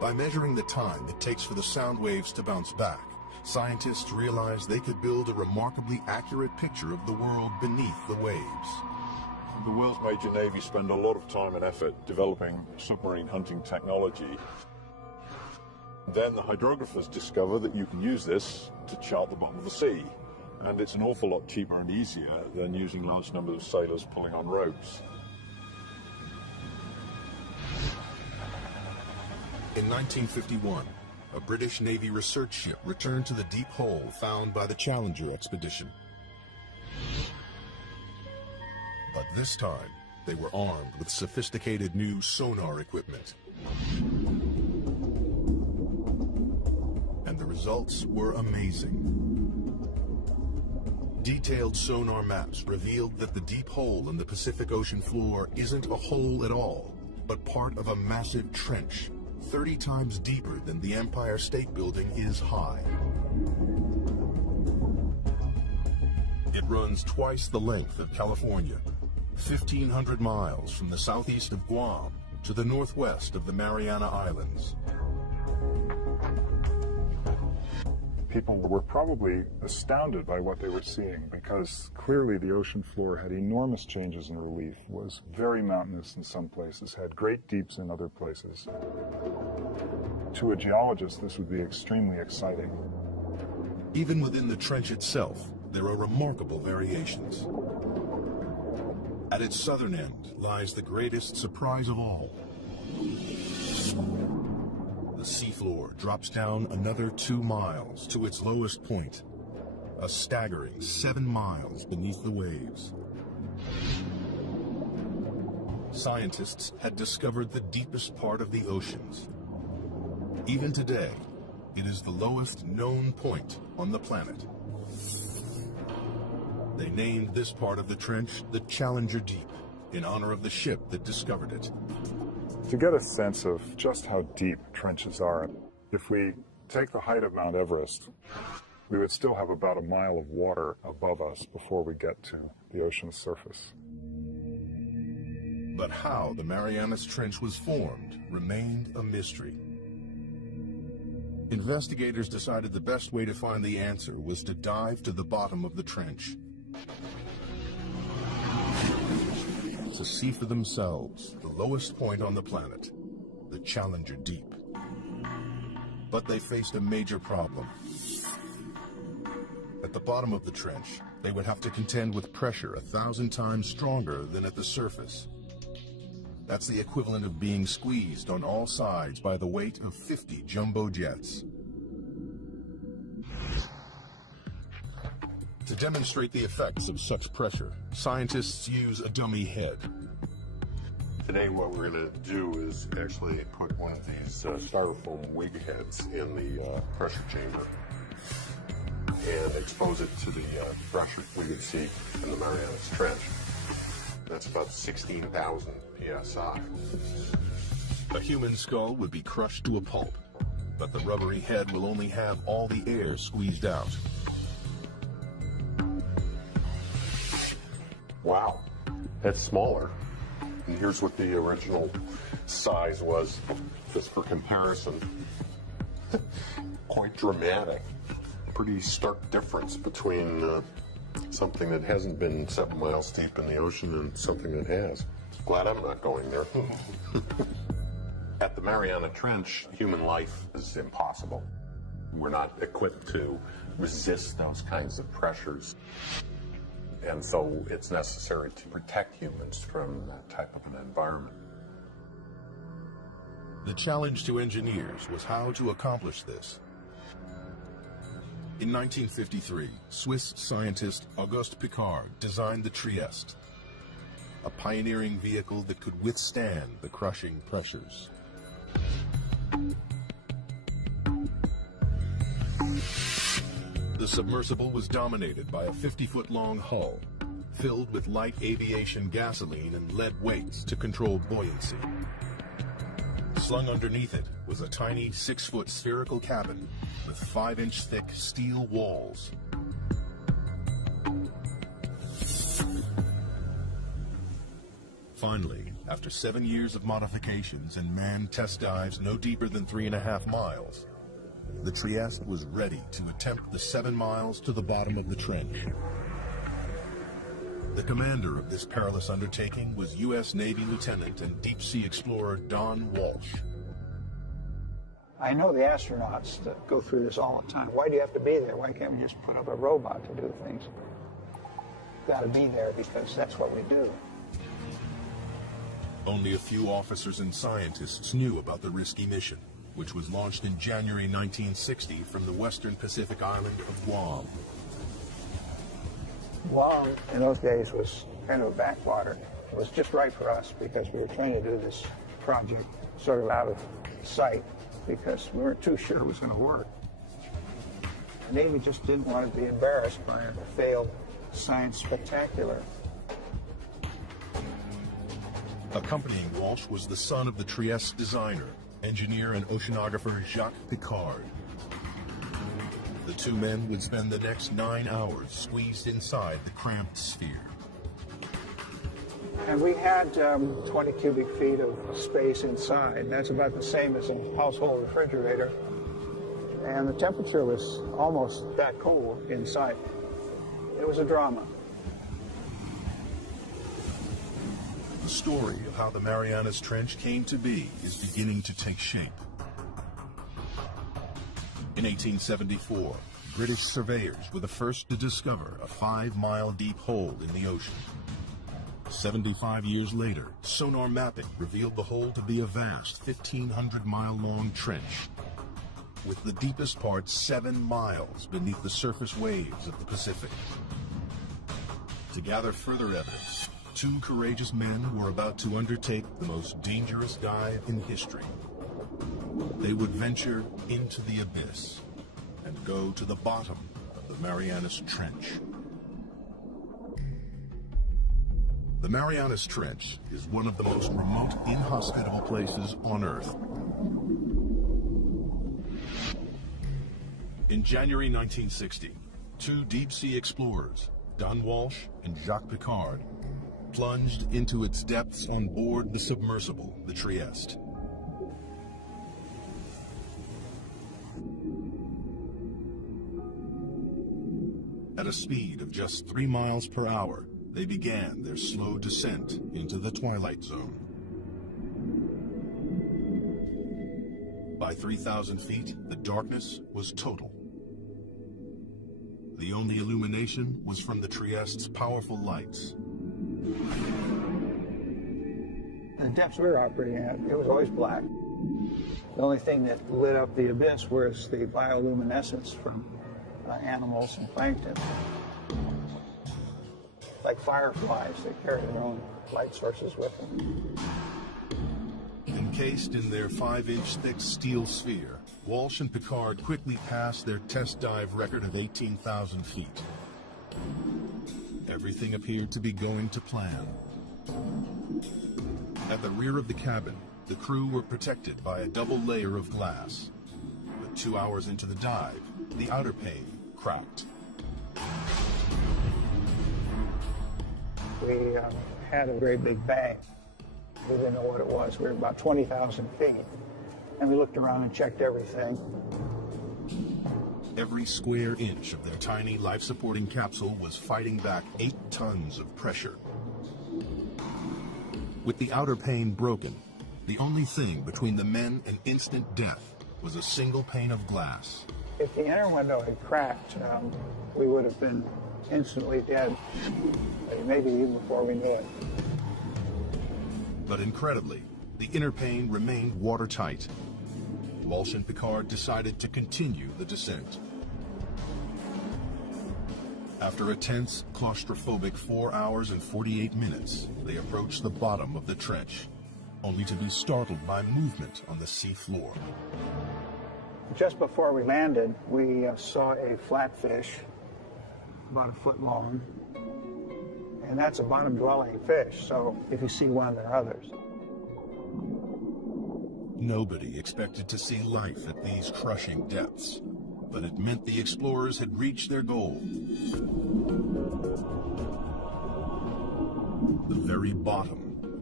By measuring the time it takes for the sound waves to bounce back, scientists realized they could build a remarkably accurate picture of the world beneath the waves. The world's major navies spend a lot of time and effort developing submarine hunting technology. Then the hydrographers discover that you can use this to chart the bottom of the sea. And it's an awful lot cheaper and easier than using large numbers of sailors pulling on ropes. In 1951, a British Navy research ship returned to the deep hole found by the Challenger expedition. But this time, they were armed with sophisticated new sonar equipment. And the results were amazing. Detailed sonar maps revealed that the deep hole in the Pacific Ocean floor isn't a hole at all, but part of a massive trench, 30 times deeper than the Empire State Building is high. It runs twice the length of California, 1,500 miles from the southeast of Guam to the northwest of the Mariana Islands. People were probably astounded by what they were seeing because clearly the ocean floor had enormous changes in relief, was very mountainous in some places, had great deeps in other places. To a geologist, this would be extremely exciting. Even within the trench itself, there are remarkable variations. At its southern end lies the greatest surprise of all. The seafloor drops down another 2 miles to its lowest point, a staggering 7 miles beneath the waves. Scientists had discovered the deepest part of the oceans. Even today, it is the lowest known point on the planet. They named this part of the trench the Challenger Deep, in honor of the ship that discovered it. To get a sense of just how deep trenches are, if we take the height of Mount Everest, we would still have about a mile of water above us before we get to the ocean's surface. But how the Marianas Trench was formed remained a mystery. Investigators decided the best way to find the answer was to dive to the bottom of the trench, to see for themselves the lowest point on the planet, the Challenger Deep. But they faced a major problem. At the bottom of the trench, they would have to contend with pressure 1,000 times stronger than at the surface. That's the equivalent of being squeezed on all sides by the weight of 50 jumbo jets. To demonstrate the effects of such pressure, scientists use a dummy head. Today what we're going to do is actually put one of these styrofoam wig heads in the pressure chamber and expose it to the pressure we would see in the Marianas Trench. That's about 16,000 psi. A human skull would be crushed to a pulp, but the rubbery head will only have all the air squeezed out. Wow, that's smaller. And here's what the original size was, just for comparison. Quite dramatic. Pretty stark difference between something that hasn't been 7 miles deep in the ocean and something that has. Glad I'm not going there. At the Mariana Trench, human life is impossible. We're not equipped to resist those kinds of pressures. And so it's necessary to protect humans from that type of an environment. The challenge to engineers was how to accomplish this. In 1953, Swiss scientist Auguste Piccard designed the Trieste, a pioneering vehicle that could withstand the crushing pressures. The submersible was dominated by a 50-foot-long hull, filled with light aviation gasoline and lead weights to control buoyancy. Slung underneath it was a tiny 6-foot spherical cabin with 5-inch thick steel walls. Finally, after 7 years of modifications and manned test dives no deeper than 3.5 miles, the Trieste was ready to attempt the 7 miles to the bottom of the trench. The commander of this perilous undertaking was U.S. Navy Lieutenant and deep-sea explorer Don Walsh. I know the astronauts that go through this all the time. Why do you have to be there? Why can't we just put up a robot to do things? Got to be there because that's what we do. Only a few officers and scientists knew about the risky mission, which was launched in January 1960 from the western Pacific island of Guam. Guam in those days was kind of a backwater. It was just right for us because we were trying to do this project sort of out of sight because we weren't too sure it was going to work. The Navy just didn't want to be embarrassed by a failed science spectacular. Accompanying Walsh was the son of the Trieste designer, engineer and oceanographer Jacques Piccard. The two men would spend the next 9 hours squeezed inside the cramped sphere. And we had 20 cubic feet of space inside. That's about the same as a household refrigerator. And the temperature was almost that cold inside. It was a drama. The story of how the Marianas Trench came to be is beginning to take shape. In 1874, British surveyors were the first to discover a 5-mile deep hole in the ocean. 75 years later, sonar mapping revealed the hole to be a vast 1,500-mile-long trench, with the deepest part 7 miles beneath the surface waves of the Pacific. To gather further evidence, 2 courageous men were about to undertake the most dangerous dive in history. They would venture into the abyss and go to the bottom of the Marianas Trench. The Marianas Trench is one of the most remote, inhospitable places on Earth. In January 1960, 2 deep-sea explorers, Don Walsh and Jacques Piccard, plunged into its depths on board the submersible, the Trieste. At a speed of just 3 miles per hour, they began their slow descent into the twilight zone. By 3,000 feet, the darkness was total. The only illumination was from the Trieste's powerful lights. The depths we were operating at, it was always black. The only thing that lit up the abyss was the bioluminescence from animals and plankton. Like fireflies, they carry their own light sources with them. Encased in their 5-inch thick steel sphere, Walsh and Piccard quickly passed their test dive record of 18,000 feet. Everything appeared to be going to plan. At the rear of the cabin, the crew were protected by a double layer of glass. But 2 hours into the dive, the outer pane cracked. We had a very big bang. We didn't know what it was. We were about 20,000 feet. And we looked around and checked everything. Every square inch of their tiny life-supporting capsule was fighting back 8 tons of pressure. With the outer pane broken, the only thing between the men and instant death was a single pane of glass. If the inner window had cracked, we would have been instantly dead, maybe even before we knew it. But incredibly, the inner pane remained watertight. Walsh and Piccard decided to continue the descent. After a tense, claustrophobic 4 hours and 48 minutes, they approached the bottom of the trench, only to be startled by movement on the sea floor. Just before we landed, we saw a flatfish, about a foot long, and that's a bottom-dwelling fish, so if you see one, there are others. Nobody expected to see life at these crushing depths, but it meant the explorers had reached their goal. The very bottom of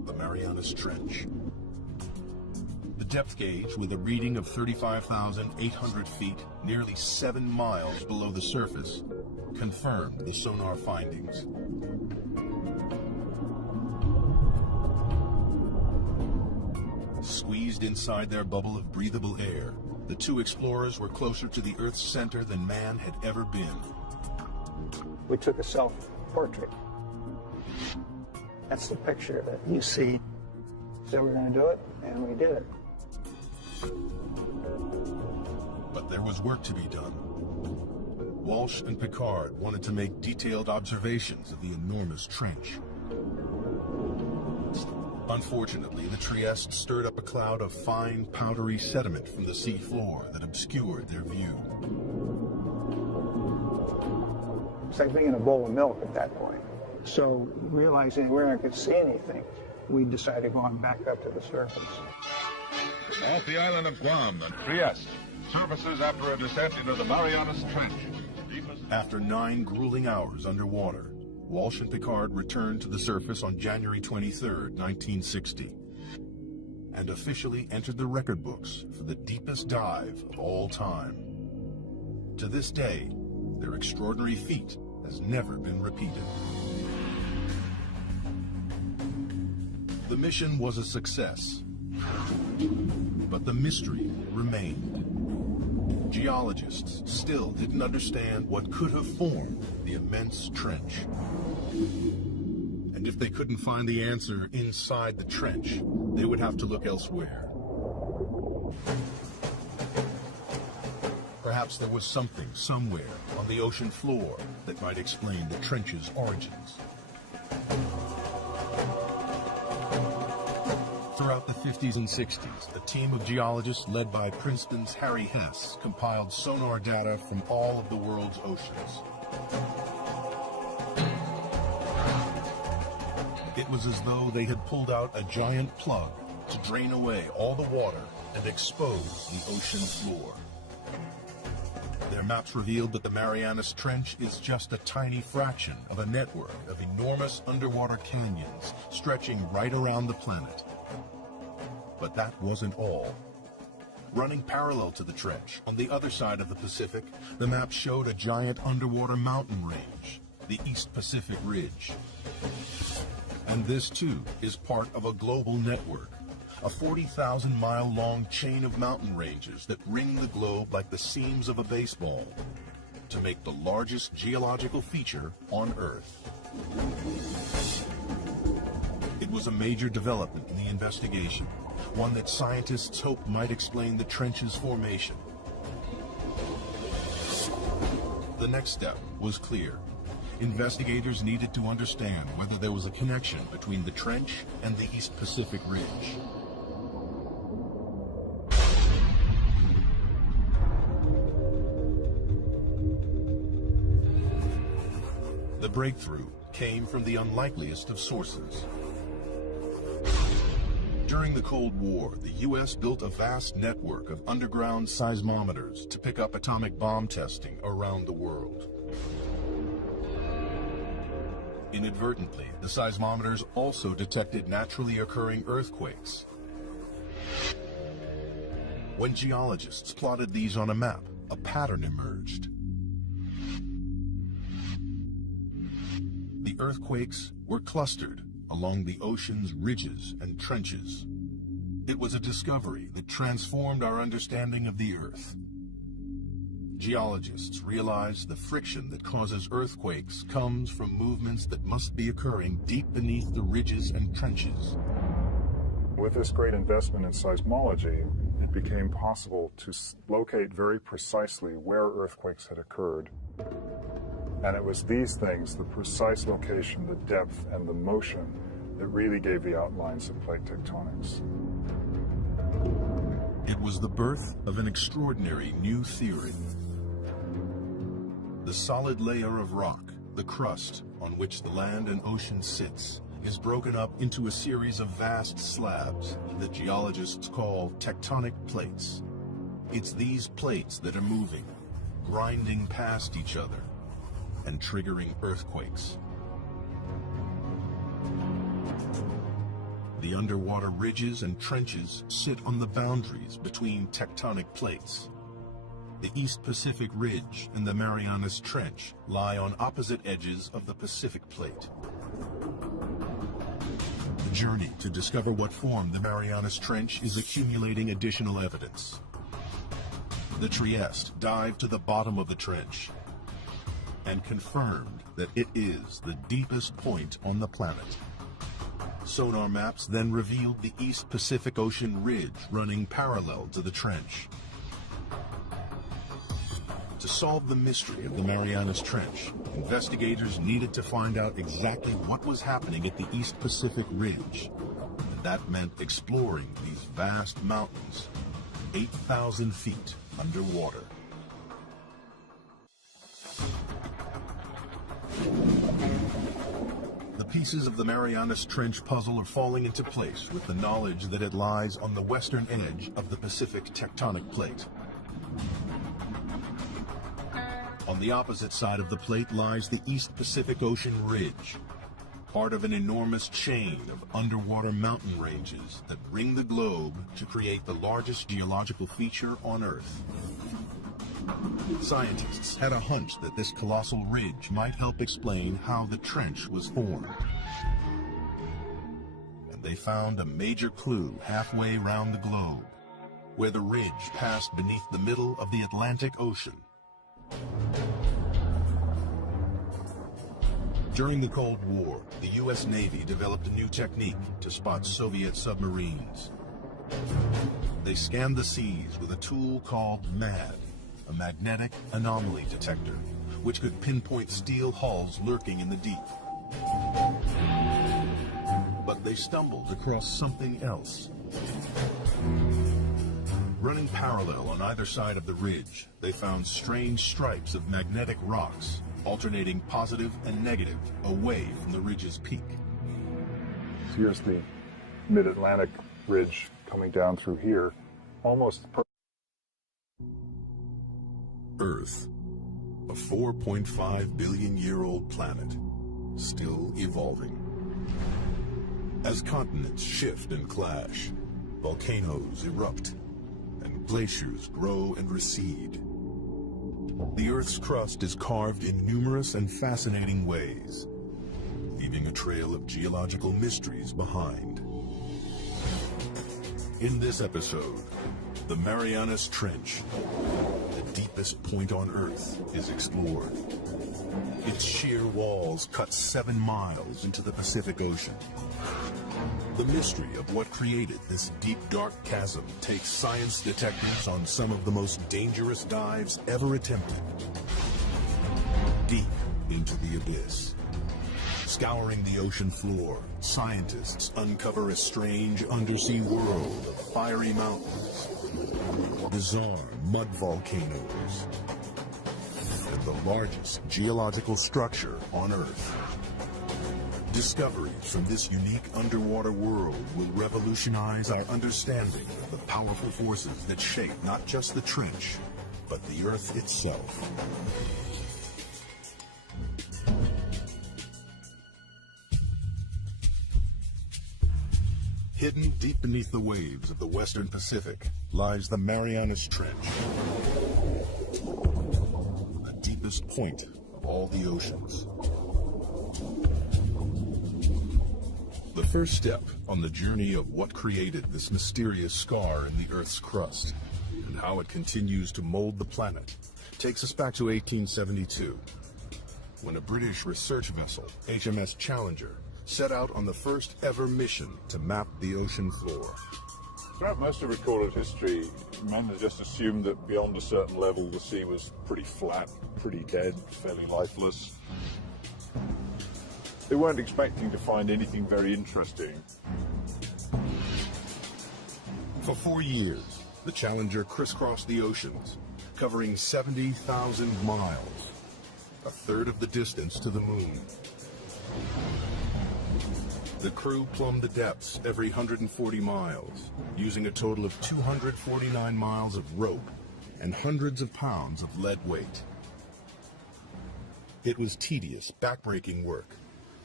the Marianas Trench. The depth gauge, with a reading of 35,800 feet, nearly 7 miles below the surface, confirmed the sonar findings. Squeezed inside their bubble of breathable air, the two explorers were closer to the Earth's center than man had ever been. We took a self-portrait. That's the picture that you see. So we're going to do it, and we did it. But there was work to be done. Walsh and Picard wanted to make detailed observations of the enormous trench. Unfortunately, the Trieste stirred up a cloud of fine, powdery sediment from the sea floor that obscured their view. It's like being in a bowl of milk at that point. So, realizing we weren't going to see anything, we decided going back up to the surface. Off the island of Guam and Trieste, surfaces after a descent into the Marianas Trench. After 9 grueling hours underwater, Walsh and Picard returned to the surface on January 23, 1960, and officially entered the record books for the deepest dive of all time. To this day, their extraordinary feat has never been repeated. The mission was a success, but the mystery remained. Geologists still didn't understand what could have formed the immense trench. And if they couldn't find the answer inside the trench, they would have to look elsewhere. Perhaps there was something somewhere on the ocean floor that might explain the trench's origins. Throughout the 50s and 60s, a team of geologists led by Princeton's Harry Hess compiled sonar data from all of the world's oceans. It was as though they had pulled out a giant plug to drain away all the water and expose the ocean floor. Their maps revealed that the Marianas Trench is just a tiny fraction of a network of enormous underwater canyons stretching right around the planet. But that wasn't all. Running parallel to the trench, on the other side of the Pacific, the map showed a giant underwater mountain range, the East Pacific Ridge. And this, too, is part of a global network, a 40,000-mile-long chain of mountain ranges that ring the globe like the seams of a baseball, to make the largest geological feature on Earth. It was a major development in the investigation, one that scientists hoped might explain the trench's formation. The next step was clear. Investigators needed to understand whether there was a connection between the trench and the East Pacific Ridge. The breakthrough came from the unlikeliest of sources. During the Cold War, the U.S. built a vast network of underground seismometers to pick up atomic bomb testing around the world. Inadvertently, the seismometers also detected naturally occurring earthquakes. When geologists plotted these on a map, a pattern emerged. The earthquakes were clustered along the ocean's ridges and trenches. It was a discovery that transformed our understanding of the Earth. Geologists realized the friction that causes earthquakes comes from movements that must be occurring deep beneath the ridges and trenches. With this great investment in seismology, it became possible to locate very precisely where earthquakes had occurred. And it was these things, the precise location, the depth, and the motion, that really gave the outlines of plate tectonics. It was the birth of an extraordinary new theory. The solid layer of rock, the crust on which the land and ocean sits, is broken up into a series of vast slabs that geologists call tectonic plates. It's these plates that are moving, grinding past each other, and triggering earthquakes. The underwater ridges and trenches sit on the boundaries between tectonic plates. The East Pacific Ridge and the Marianas Trench lie on opposite edges of the Pacific Plate. The journey to discover what formed the Marianas Trench is accumulating additional evidence. The Trieste dived to the bottom of the trench and confirmed that it is the deepest point on the planet. Sonar maps then revealed the East Pacific Ocean ridge running parallel to the trench. To solve the mystery of the Marianas Trench, investigators needed to find out exactly what was happening at the East Pacific Ridge. And that meant exploring these vast mountains, 8,000 feet underwater. The pieces of the Marianas Trench puzzle are falling into place with the knowledge that it lies on the western edge of the Pacific tectonic plate. On the opposite side of the plate lies the East Pacific Ocean Ridge, part of an enormous chain of underwater mountain ranges that ring the globe to create the largest geological feature on Earth. Scientists had a hunch that this colossal ridge might help explain how the trench was formed. And they found a major clue halfway around the globe, where the ridge passed beneath the middle of the Atlantic Ocean. During the Cold War, the U.S. Navy developed a new technique to spot Soviet submarines. They scanned the seas with a tool called MAD, a magnetic anomaly detector, which could pinpoint steel hulls lurking in the deep. But they stumbled across something else. Running parallel on either side of the ridge, they found strange stripes of magnetic rocks, alternating positive and negative away from the ridge's peak. Here's the mid-Atlantic ridge coming down through here, almost Earth, a 4.5 billion-year-old planet, still evolving. As continents shift and clash, volcanoes erupt, and glaciers grow and recede. The Earth's crust is carved in numerous and fascinating ways, leaving a trail of geological mysteries behind. In this episode, the Marianas Trench, the deepest point on Earth, is explored. Its sheer walls cut 7 miles into the Pacific Ocean. The mystery of what created this deep, dark chasm takes science detectives on some of the most dangerous dives ever attempted. Deep into the abyss. Scouring the ocean floor, scientists uncover a strange undersea world of fiery mountains, bizarre mud volcanoes, and the largest geological structure on Earth. Discoveries from this unique underwater world will revolutionize our understanding of the powerful forces that shape not just the trench, but the Earth itself. Hidden deep beneath the waves of the Western Pacific lies the Marianas Trench, the deepest point of all the oceans. The first step on the journey of what created this mysterious scar in the Earth's crust and how it continues to mold the planet takes us back to 1872, when a British research vessel, HMS Challenger, set out on the first ever mission to map the ocean floor. Throughout most of recorded history, men have just assumed that beyond a certain level the sea was pretty flat, pretty dead, fairly lifeless. They weren't expecting to find anything very interesting. For 4 years, the Challenger crisscrossed the oceans, covering 70,000 miles, a third of the distance to the moon. The crew plumbed the depths every 140 miles, using a total of 249 miles of rope and hundreds of pounds of lead weight. It was tedious, backbreaking work,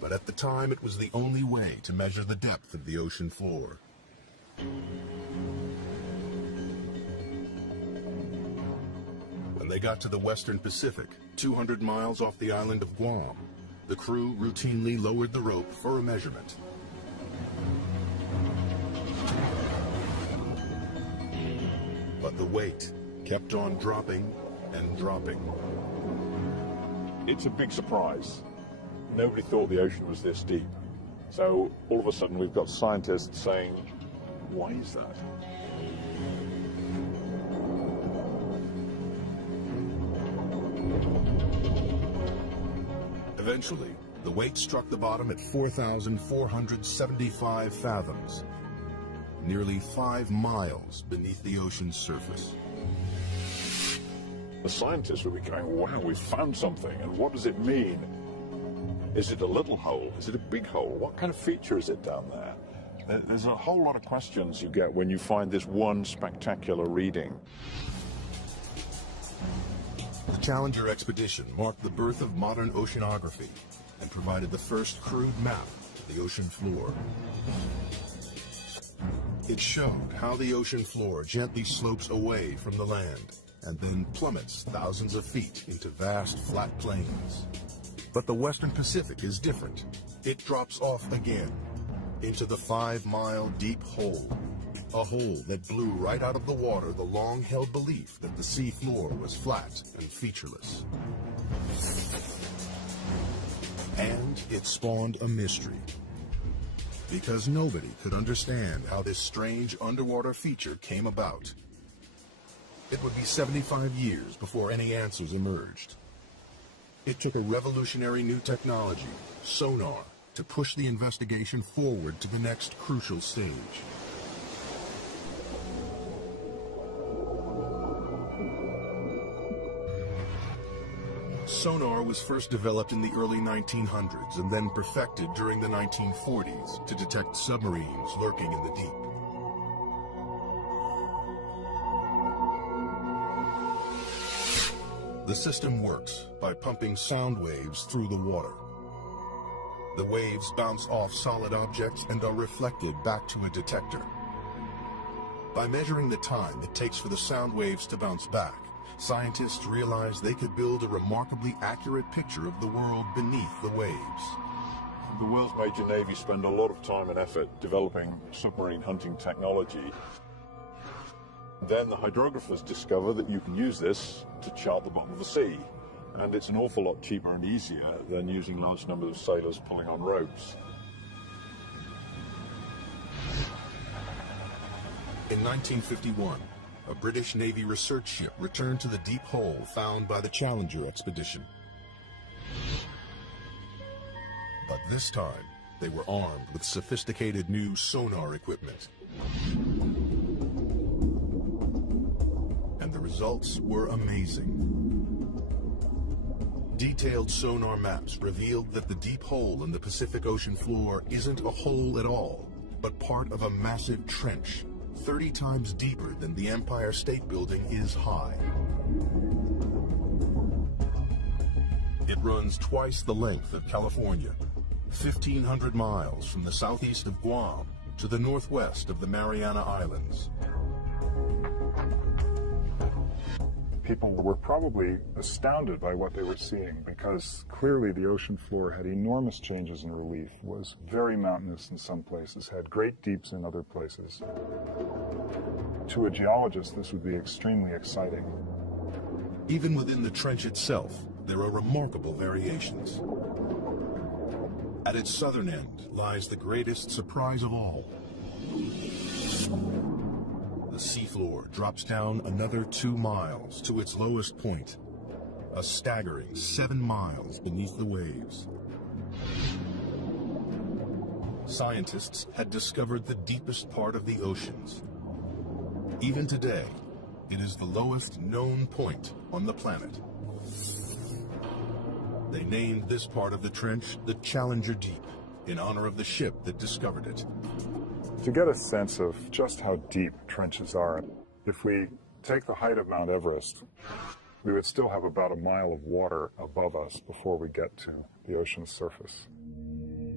but at the time it was the only way to measure the depth of the ocean floor. When they got to the western Pacific, 200 miles off the island of Guam, the crew routinely lowered the rope for a measurement. But the weight kept on dropping and dropping. It's a big surprise. Nobody thought the ocean was this deep. So all of a sudden we've got scientists saying, why is that? Eventually, the weight struck the bottom at 4,475 fathoms, nearly 5 miles beneath the ocean's surface. The scientists would be going, wow, we've found something, and what does it mean? Is it a little hole? Is it a big hole? What kind of feature is it down there? There's a whole lot of questions you get when you find this one spectacular reading. The Challenger expedition marked the birth of modern oceanography and provided the first crude map of the ocean floor. It showed how the ocean floor gently slopes away from the land and then plummets thousands of feet into vast flat plains. But the western Pacific is different. It drops off again into the 5-mile deep hole, a hole that blew right out of the water the long-held belief that the sea floor was flat and featureless. And it spawned a mystery, because nobody could understand how this strange underwater feature came about. It would be 75 years before any answers emerged. It took a revolutionary new technology, sonar, to push the investigation forward to the next crucial stage. Sonar was first developed in the early 1900s and then perfected during the 1940s to detect submarines lurking in the deep. The system works by pumping sound waves through the water. The waves bounce off solid objects and are reflected back to a detector. By measuring the time it takes for the sound waves to bounce back, scientists realized they could build a remarkably accurate picture of the world beneath the waves. The world's major navies spend a lot of time and effort developing submarine hunting technology. Then the hydrographers discover that you can use this to chart the bottom of the sea. And it's an awful lot cheaper and easier than using large numbers of sailors pulling on ropes. In 1951, a British Navy research ship returned to the deep hole found by the Challenger expedition. But this time, they were armed with sophisticated new sonar equipment. And the results were amazing. Detailed sonar maps revealed that the deep hole in the Pacific Ocean floor isn't a hole at all, but part of a massive trench, 30 times deeper than the Empire State Building is high. It runs twice the length of California, 1,500 miles from the southeast of Guam to the northwest of the Mariana Islands. People were probably astounded by what they were seeing, because clearly the ocean floor had enormous changes in relief, was very mountainous in some places, had great deeps in other places. To a geologist, this would be extremely exciting. Even within the trench itself, there are remarkable variations. At its southern end lies the greatest surprise of all. The seafloor drops down another 2 miles to its lowest point, a staggering 7 miles beneath the waves. Scientists had discovered the deepest part of the oceans. Even today, it is the lowest known point on the planet. They named this part of the trench the Challenger Deep, in honor of the ship that discovered it. To get a sense of just how deep trenches are, if we take the height of Mount Everest, we would still have about a mile of water above us before we get to the ocean's surface.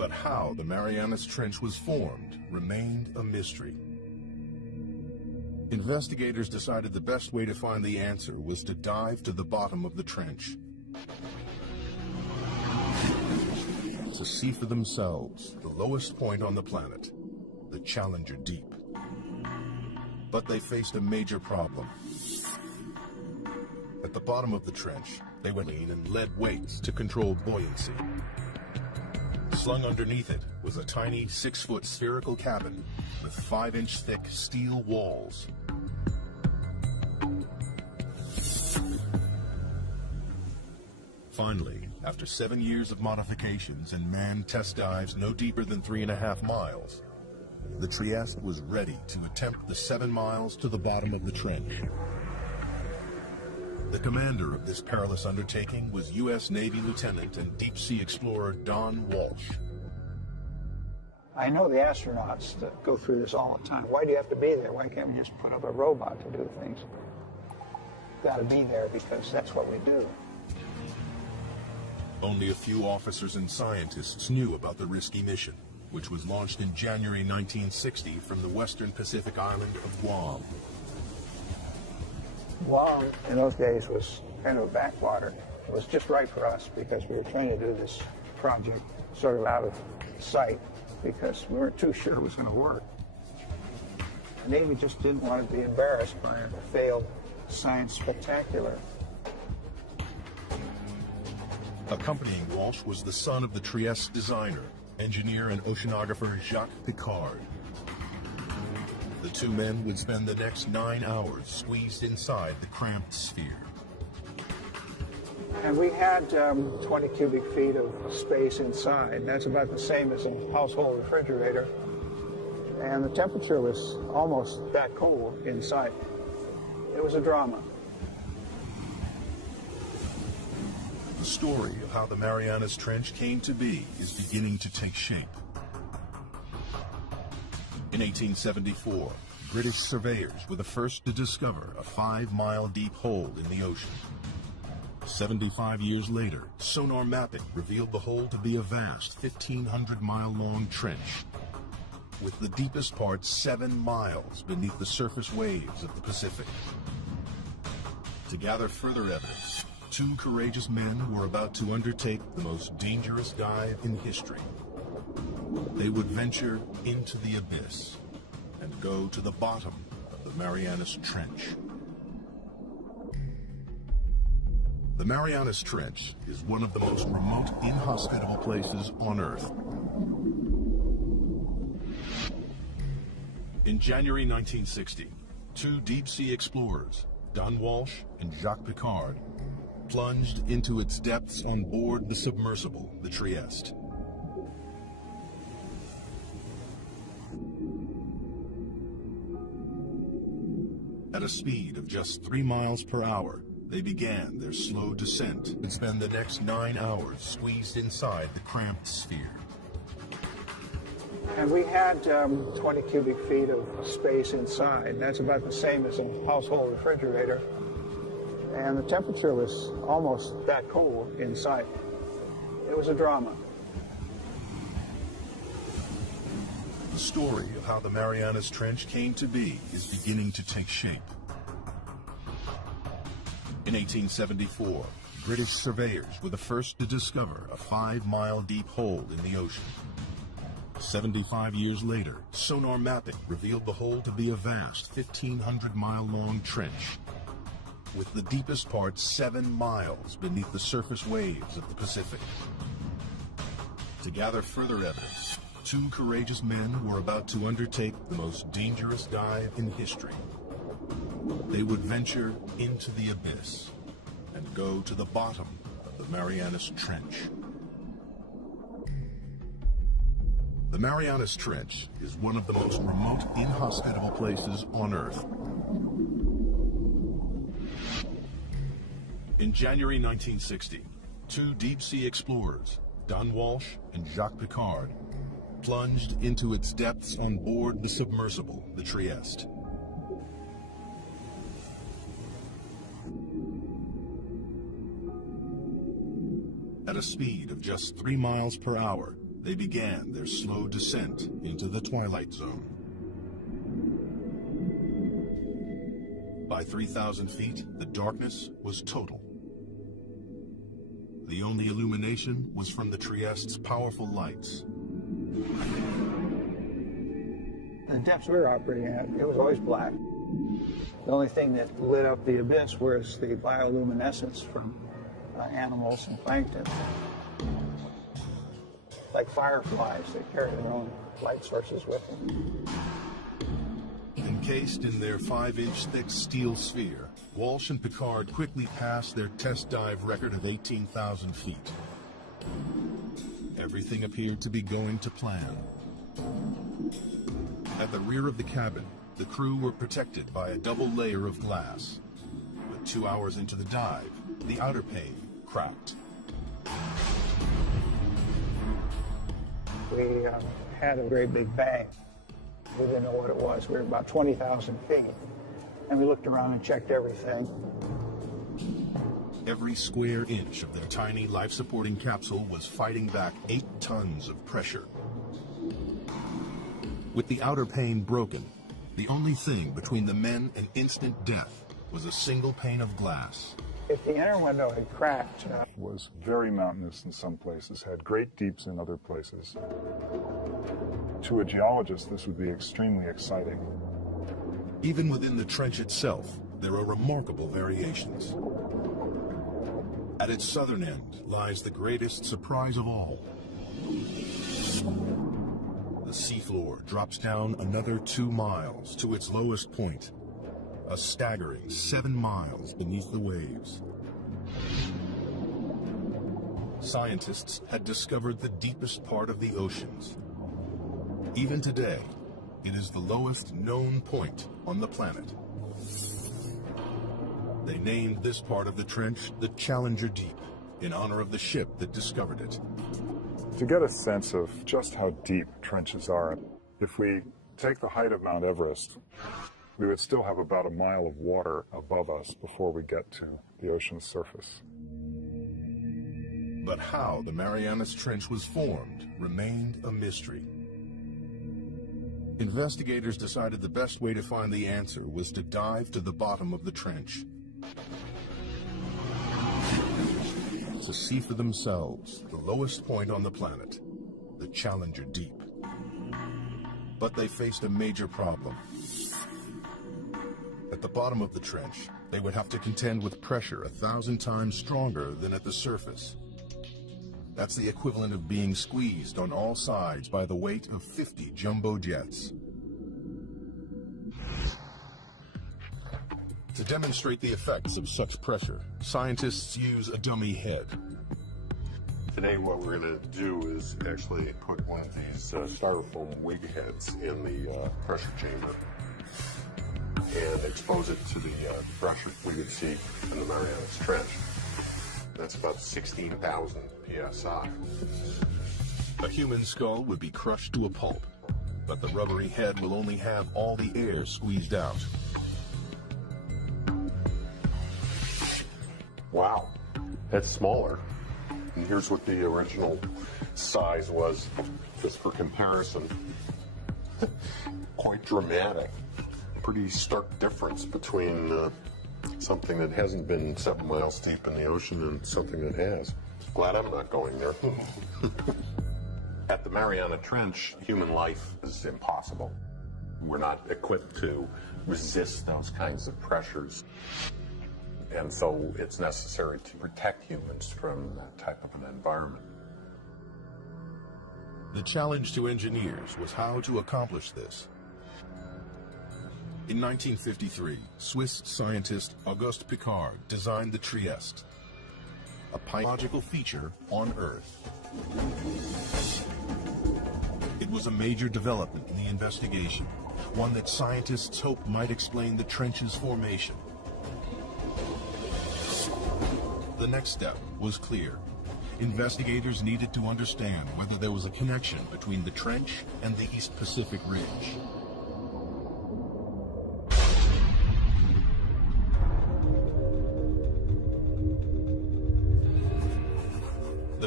But how the Marianas Trench was formed remained a mystery. Investigators decided the best way to find the answer was to dive to the bottom of the trench, to see for themselves the lowest point on the planet, the Challenger Deep. But they faced a major problem. At the bottom of the trench, they went in and lead weights to control buoyancy. Slung underneath it was a tiny 6-foot spherical cabin with 5-inch thick steel walls. Finally, after 7 years of modifications and manned test dives no deeper than 3.5 miles, the Trieste was ready to attempt the 7 miles to the bottom of the trench. The commander of this perilous undertaking was U.S. Navy Lieutenant and deep-sea explorer Don Walsh. I know the astronauts that go through this all the time. Why do you have to be there? Why can't we just put up a robot to do things? Got to be there because that's what we do. Only a few officers and scientists knew about the risky mission, which was launched in January 1960 from the western Pacific island of Guam. Guam in those days was kind of a backwater. It was just right for us because we were trying to do this project sort of out of sight because we weren't too sure it was going to work. The Navy just didn't want to be embarrassed by a failed science spectacular. Accompanying Walsh was the son of the Trieste designer, engineer and oceanographer Jacques Piccard. The two men would spend the next 9 hours squeezed inside the cramped sphere. And we had 20 cubic feet of space inside. That's about the same as a household refrigerator. And the temperature was almost that cold inside. It was a drama. The story of how the Marianas Trench came to be is beginning to take shape. In 1874, British surveyors were the first to discover a 5-mile deep hole in the ocean. 75 years later, sonar mapping revealed the hole to be a vast 1,500-mile-long trench, with the deepest part 7 miles beneath the surface waves of the Pacific. To gather further evidence, 2 courageous men were about to undertake the most dangerous dive in history. They would venture into the abyss and go to the bottom of the Marianas Trench. The Marianas Trench is one of the most remote, inhospitable places on Earth. In January 1960, 2 deep-sea explorers, Don Walsh and Jacques Piccard, plunged into its depths on board the submersible, the Trieste. At a speed of just 3 miles per hour, they began their slow descent and spend the next 9 hours squeezed inside the cramped sphere. And we had 20 cubic feet of space inside. That's about the same as a household refrigerator. And the temperature was almost that cold inside. It was a drama. The story of how the Marianas Trench came to be is beginning to take shape. In 1874, British surveyors were the first to discover a 5-mile deep hole in the ocean. 75 years later, sonar mapping revealed the hole to be a vast 1,500-mile-long trench, with the deepest part 7 miles beneath the surface waves of the Pacific. To gather further evidence, 2 courageous men were about to undertake the most dangerous dive in history. They would venture into the abyss and go to the bottom of the Marianas Trench. The Marianas Trench is one of the most remote, inhospitable places on Earth. In January 1960, 2 deep-sea explorers, Don Walsh and Jacques Piccard, plunged into its depths on board the submersible, the Trieste. At a speed of just 3 miles per hour, they began their slow descent into the twilight zone. By 3,000 feet, the darkness was total. The only illumination was from the Trieste's powerful lights. The depths we were operating at, it was always black. The only thing that lit up the abyss was the bioluminescence from animals and plankton. Like fireflies, they carry their own light sources with them. Encased in their 5-inch thick steel sphere, Walsh and Picard quickly passed their test dive record of 18,000 feet. Everything appeared to be going to plan. At the rear of the cabin, the crew were protected by a double layer of glass. But 2 hours into the dive, the outer pane cracked. We had a very big bang. We didn't know what it was. We were about 20,000 feet. And we looked around and checked everything. Every square inch of their tiny life-supporting capsule was fighting back 8 tons of pressure. With the outer pane broken, the only thing between the men and instant death was a single pane of glass. If the inner window had cracked, It was very mountainous in some places, had great deeps in other places. To a geologist, this would be extremely exciting. Even within the trench itself, there are remarkable variations. At its southern end lies the greatest surprise of all. The seafloor drops down another 2 miles to its lowest point, a staggering 7 miles beneath the waves. Scientists had discovered the deepest part of the oceans. Even today, it is the lowest known point on the planet. They named this part of the trench the Challenger Deep, in honor of the ship that discovered it. To get a sense of just how deep trenches are, if we take the height of Mount Everest, we would still have about a mile of water above us before we get to the ocean's surface. But how the Marianas Trench was formed remained a mystery. Investigators decided the best way to find the answer was to dive to the bottom of the trench, to see for themselves the lowest point on the planet, the Challenger Deep. But they faced a major problem. At the bottom of the trench, they would have to contend with pressure 1,000 times stronger than at the surface. That's the equivalent of being squeezed on all sides by the weight of 50 jumbo jets. To demonstrate the effects of such pressure, scientists use a dummy head. Today what we're going to do is actually put one of these styrofoam wig heads in the pressure chamber and expose it to the pressure we would see in the Marianas Trench. That's about 16,000 psi. A human skull would be crushed to a pulp, but the rubbery head will only have all the air squeezed out. Wow, that's smaller. And here's what the original size was, just for comparison. Quite dramatic. Pretty stark difference between something that hasn't been 7 miles deep in the ocean and something that has. Glad I'm not going there. At the Mariana Trench, human life is impossible. We're not equipped to resist those kinds of pressures. And so it's necessary to protect humans from that type of an environment. The challenge to engineers was how to accomplish this. In 1953, Swiss scientist Auguste Piccard designed the Trieste, a biological feature on Earth. It was a major development in the investigation, one that scientists hoped might explain the trench's formation. The next step was clear. Investigators needed to understand whether there was a connection between the trench and the East Pacific Ridge. The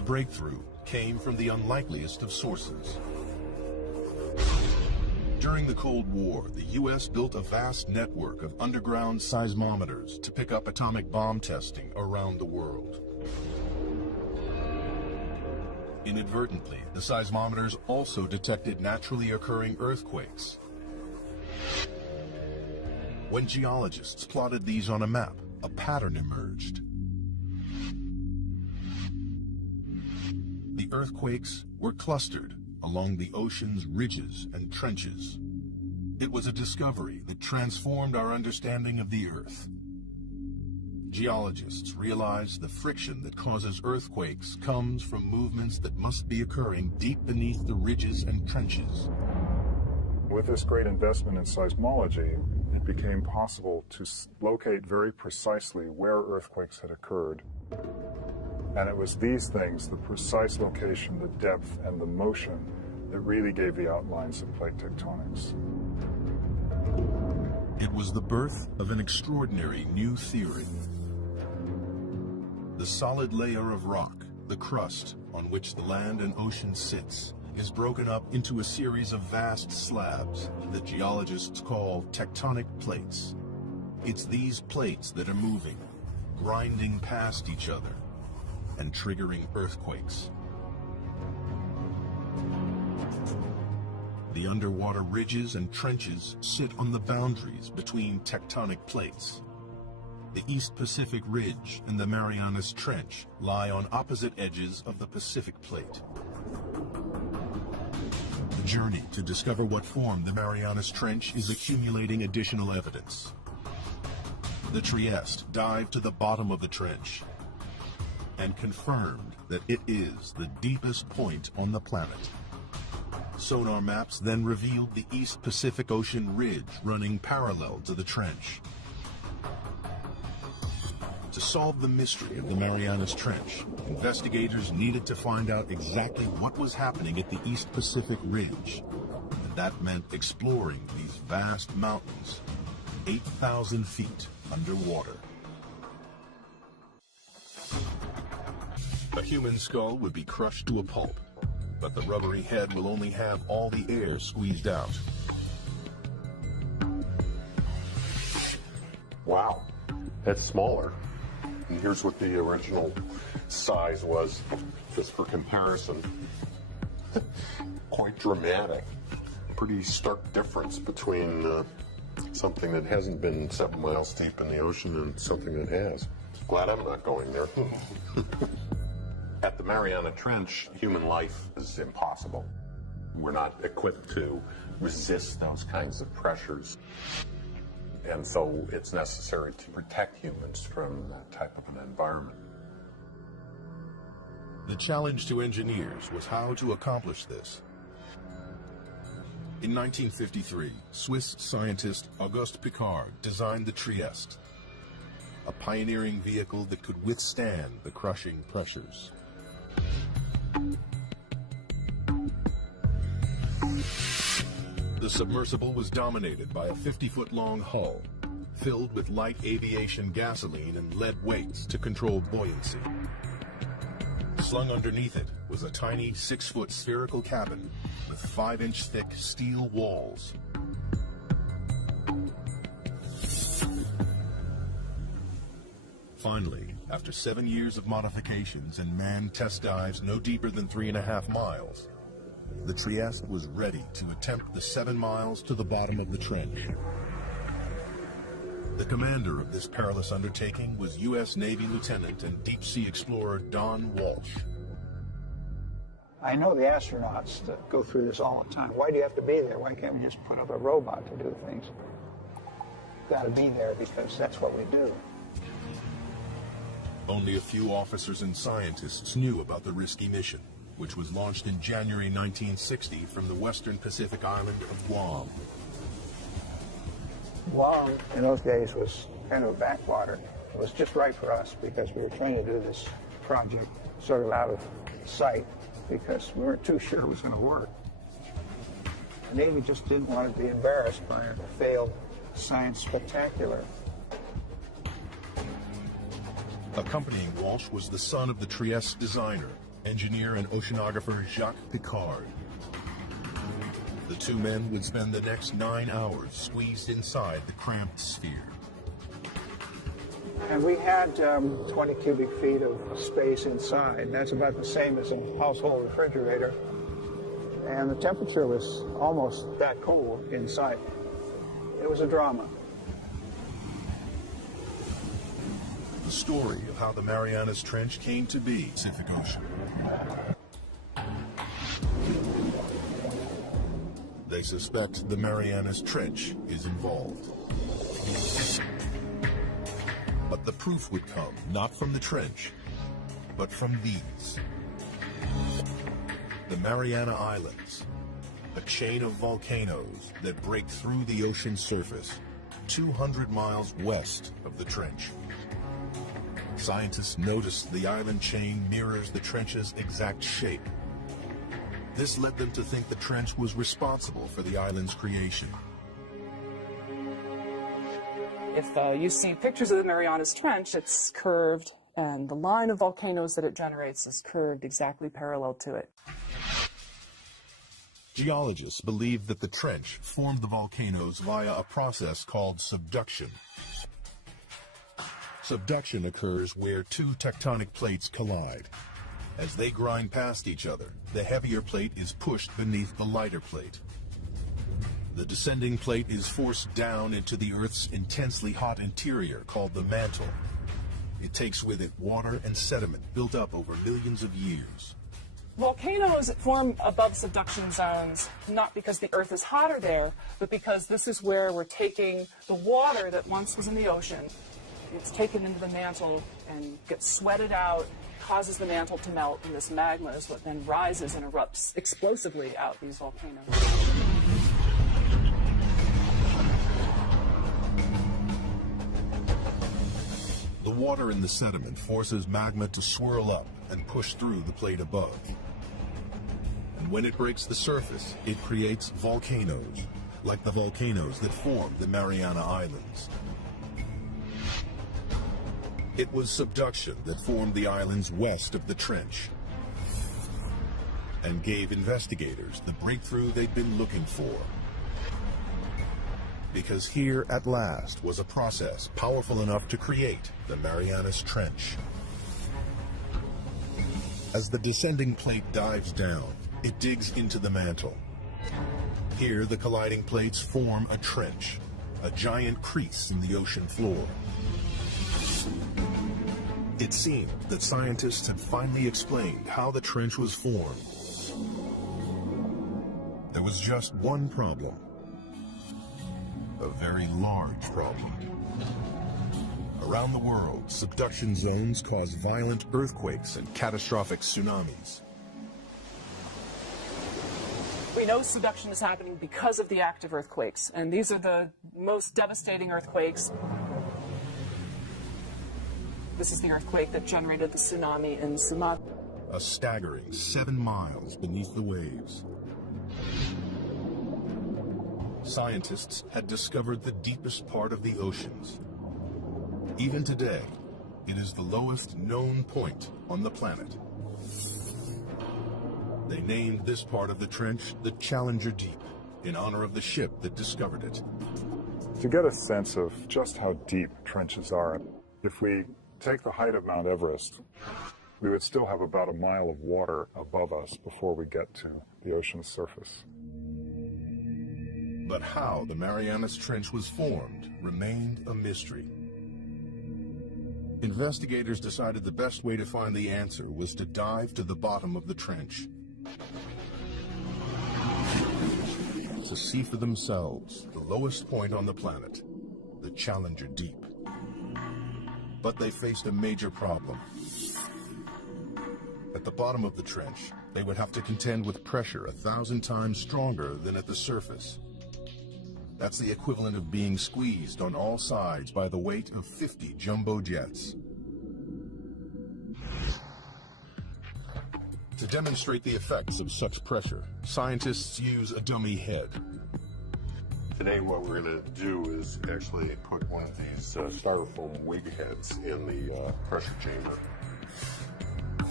breakthrough came from the unlikeliest of sources. During the Cold War, the U.S. built a vast network of underground seismometers to pick up atomic bomb testing around the world. Inadvertently, the seismometers also detected naturally occurring earthquakes. When geologists plotted these on a map, a pattern emerged. The earthquakes were clustered along the ocean's ridges and trenches. It was a discovery that transformed our understanding of the Earth. Geologists realized the friction that causes earthquakes comes from movements that must be occurring deep beneath the ridges and trenches. With this great investment in seismology, it became possible to locate very precisely where earthquakes had occurred. And it was these things, the precise location, the depth, and the motion, that really gave the outlines of plate tectonics. It was the birth of an extraordinary new theory. The solid layer of rock, the crust on which the land and ocean sits, is broken up into a series of vast slabs that geologists call tectonic plates. It's these plates that are moving, grinding past each other, and triggering earthquakes. The underwater ridges and trenches sit on the boundaries between tectonic plates. The East Pacific Ridge and the Marianas Trench lie on opposite edges of the Pacific Plate. The journey to discover what formed the Marianas Trench is accumulating additional evidence. The Trieste dived to the bottom of the trench and confirmed that it is the deepest point on the planet. Sonar maps then revealed the East Pacific Ocean ridge running parallel to the trench. To solve the mystery of the Marianas Trench, investigators needed to find out exactly what was happening at the East Pacific Ridge. And that meant exploring these vast mountains, 8,000 feet underwater. A human skull would be crushed to a pulp, but the rubbery head will only have all the air squeezed out. Wow, that's smaller. And here's what the original size was, just for comparison. Quite dramatic. Pretty stark difference between something that hasn't been 7 miles deep in the ocean and something that has. Glad I'm not going there. At the Mariana Trench, human life is impossible. We're not equipped to resist those kinds of pressures. And so it's necessary to protect humans from that type of an environment. The challenge to engineers was how to accomplish this. In 1953, Swiss scientist Auguste Piccard designed the Trieste, a pioneering vehicle that could withstand the crushing pressures. The submersible was dominated by a 50-foot-long hull, filled with light aviation gasoline and lead weights to control buoyancy. Slung underneath it was a tiny 6-foot spherical cabin with 5-inch thick steel walls. Finally, after 7 years of modifications and manned test dives no deeper than 3.5 miles, the Trieste was ready to attempt the 7 miles to the bottom of the trench. The commander of this perilous undertaking was U.S. Navy Lieutenant and deep-sea explorer Don Walsh. I know the astronauts that go through this all the time. Why do you have to be there? Why can't we just put up a robot to do things? Got to be there because that's what we do. Only a few officers and scientists knew about the risky mission, which was launched in January 1960 from the western Pacific island of Guam. Guam, in those days, was kind of a backwater. It was just right for us because we were trying to do this project sort of out of sight because we weren't too sure it was going to work. The Navy just didn't want to be embarrassed by a failed science spectacular. Accompanying Walsh was the son of the Trieste designer, engineer and oceanographer Jacques Picard. The two men would spend the next 9 hours squeezed inside the cramped sphere. And we had 20 cubic feet of space inside. That's about the same as a household refrigerator. And the temperature was almost that cold inside. It was a drama. The story of how the Marianas Trench came to be Pacific Ocean. They suspect the Marianas Trench is involved. But the proof would come not from the trench, but from these. The Mariana Islands, a chain of volcanoes that break through the ocean surface 200 miles west of the trench. Scientists noticed the island chain mirrors the trench's exact shape. This led them to think the trench was responsible for the island's creation. If you see pictures of the Marianas Trench, it's curved, and the line of volcanoes that it generates is curved exactly parallel to it. Geologists believe that the trench formed the volcanoes via a process called subduction. Subduction occurs where two tectonic plates collide. As they grind past each other, the heavier plate is pushed beneath the lighter plate. The descending plate is forced down into the Earth's intensely hot interior called the mantle. It takes with it water and sediment built up over millions of years. Volcanoes form above subduction zones not because the Earth is hotter there, but because this is where we're taking the water that once was in the ocean. It's taken into the mantle and gets sweated out, causes the mantle to melt, and this magma is what then rises and erupts explosively out these volcanoes. The water in the sediment forces magma to swirl up and push through the plate above. And when it breaks the surface, it creates volcanoes, like the volcanoes that formed the Mariana Islands. It was subduction that formed the islands west of the trench and gave investigators the breakthrough they'd been looking for. Because here, at last, was a process powerful enough to create the Marianas Trench. As the descending plate dives down, it digs into the mantle. Here, the colliding plates form a trench, a giant crease in the ocean floor. It seemed that scientists had finally explained how the trench was formed. There was just one problem. A very large problem. Around the world, subduction zones cause violent earthquakes and catastrophic tsunamis. We know subduction is happening because of the active earthquakes, and these are the most devastating earthquakes. This is the earthquake that generated the tsunami in Sumatra. A staggering 7 miles beneath the waves. Scientists had discovered the deepest part of the oceans. Even today, it is the lowest known point on the planet. They named this part of the trench the Challenger Deep, in honor of the ship that discovered it. To get a sense of just how deep trenches are, if we take the height of Mount Everest, we would still have about a mile of water above us before we get to the ocean's surface. But how the Marianas Trench was formed remained a mystery. Investigators decided the best way to find the answer was to dive to the bottom of the trench, to see for themselves the lowest point on the planet, the Challenger Deep. But they faced a major problem. At the bottom of the trench, they would have to contend with pressure 1,000 times stronger than at the surface. That's the equivalent of being squeezed on all sides by the weight of 50 jumbo jets. To demonstrate the effects of such pressure, scientists use a dummy head. Today what we're going to do is actually put one of these styrofoam wig heads in the pressure chamber.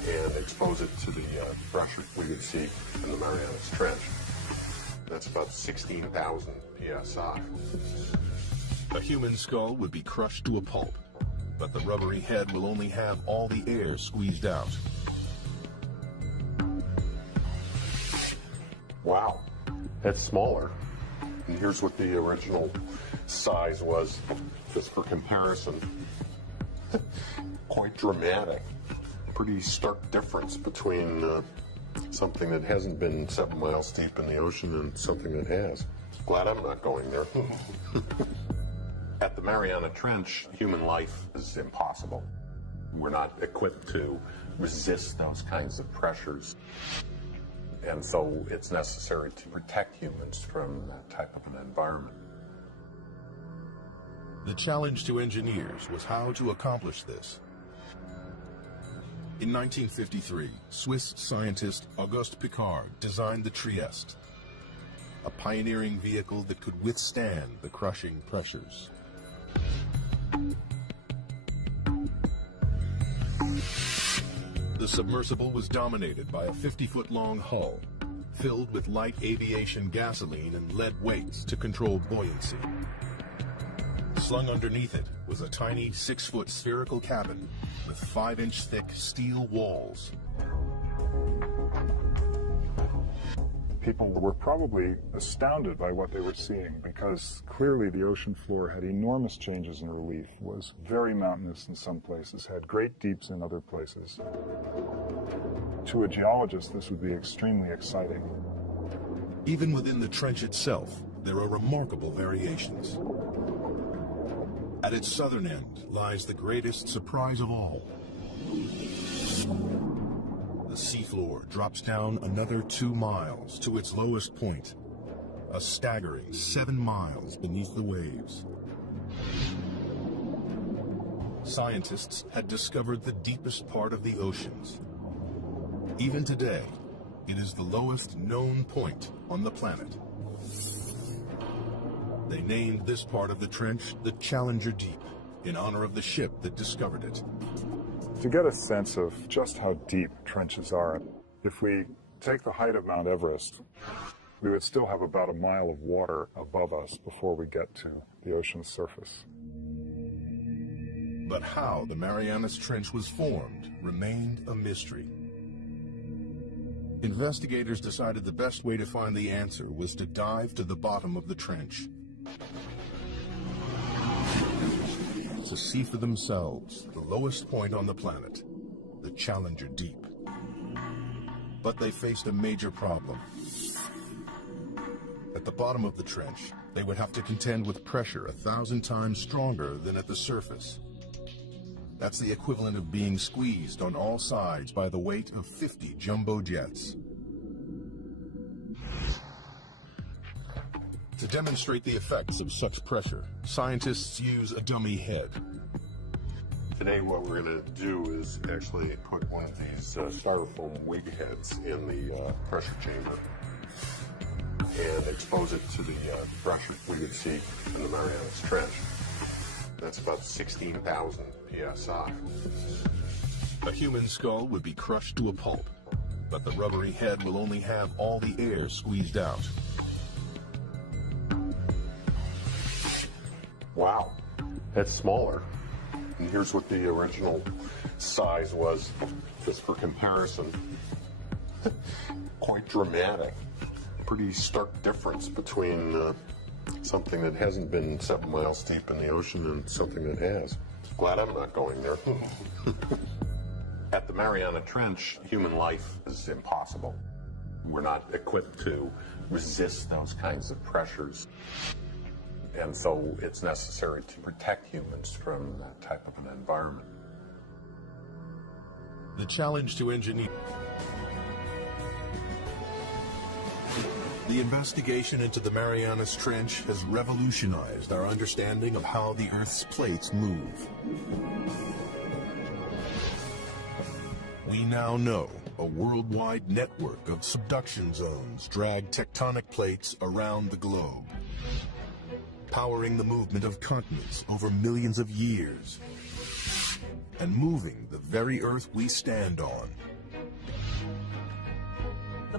and expose it to the pressure we would see in the Marianas Trench. That's about 16,000 psi. A human skull would be crushed to a pulp, but the rubbery head will only have all the air squeezed out. Wow, that's smaller. And here's what the original size was, just for comparison. Quite dramatic. Pretty stark difference between something that hasn't been 7 miles deep in the ocean and something that has. Glad I'm not going there. At the Mariana Trench, human life is impossible. We're not equipped to resist those kinds of pressures. And so it's necessary to protect humans from that type of an environment. The challenge to engineers was how to accomplish this. In 1953, Swiss scientist Auguste Piccard designed the Trieste, a pioneering vehicle that could withstand the crushing pressures. The submersible was dominated by a 50-foot-long hull, filled with light aviation gasoline and lead weights to control buoyancy. Slung underneath it was a tiny 6-foot spherical cabin with 5-inch thick steel walls. People were probably astounded by what they were seeing because clearly the ocean floor had enormous changes in relief, was very mountainous in some places, had great deeps in other places. To a geologist, this would be extremely exciting. Even within the trench itself, there are remarkable variations. At its southern end lies the greatest surprise of all. The seafloor drops down another 2 miles to its lowest point, a staggering 7 miles beneath the waves. Scientists had discovered the deepest part of the oceans. Even today, it is the lowest known point on the planet. They named this part of the trench the Challenger Deep, in honor of the ship that discovered it. To get a sense of just how deep trenches are, if we take the height of Mount Everest, we would still have about a mile of water above us before we get to the ocean's surface. But how the Marianas Trench was formed remained a mystery. Investigators decided the best way to find the answer was to dive to the bottom of the trench, to see for themselves the lowest point on the planet, the Challenger Deep. But they faced a major problem. At the bottom of the trench, they would have to contend with pressure 1,000 times stronger than at the surface. That's the equivalent of being squeezed on all sides by the weight of 50 jumbo jets. To demonstrate the effects of such pressure, scientists use a dummy head. Today what we're going to do is actually put one of these styrofoam wig heads in the pressure chamber and expose it to the pressure we would see in the Marianas Trench. That's about 16,000 psi. A human skull would be crushed to a pulp, but the rubbery head will only have all the air squeezed out. Wow, that's smaller. And here's what the original size was, just for comparison. Quite dramatic. Pretty stark difference between something that hasn't been 7 miles deep in the ocean and something that has. Glad I'm not going there. At the Mariana Trench, human life is impossible. We're not equipped to resist those kinds of pressures. And so it's necessary to protect humans from that type of an environment. The challenge to engineer. The investigation into the Marianas Trench has revolutionized our understanding of how the Earth's plates move. We now know a worldwide network of subduction zones drag tectonic plates around the globe, powering the movement of continents over millions of years, and moving the very Earth we stand on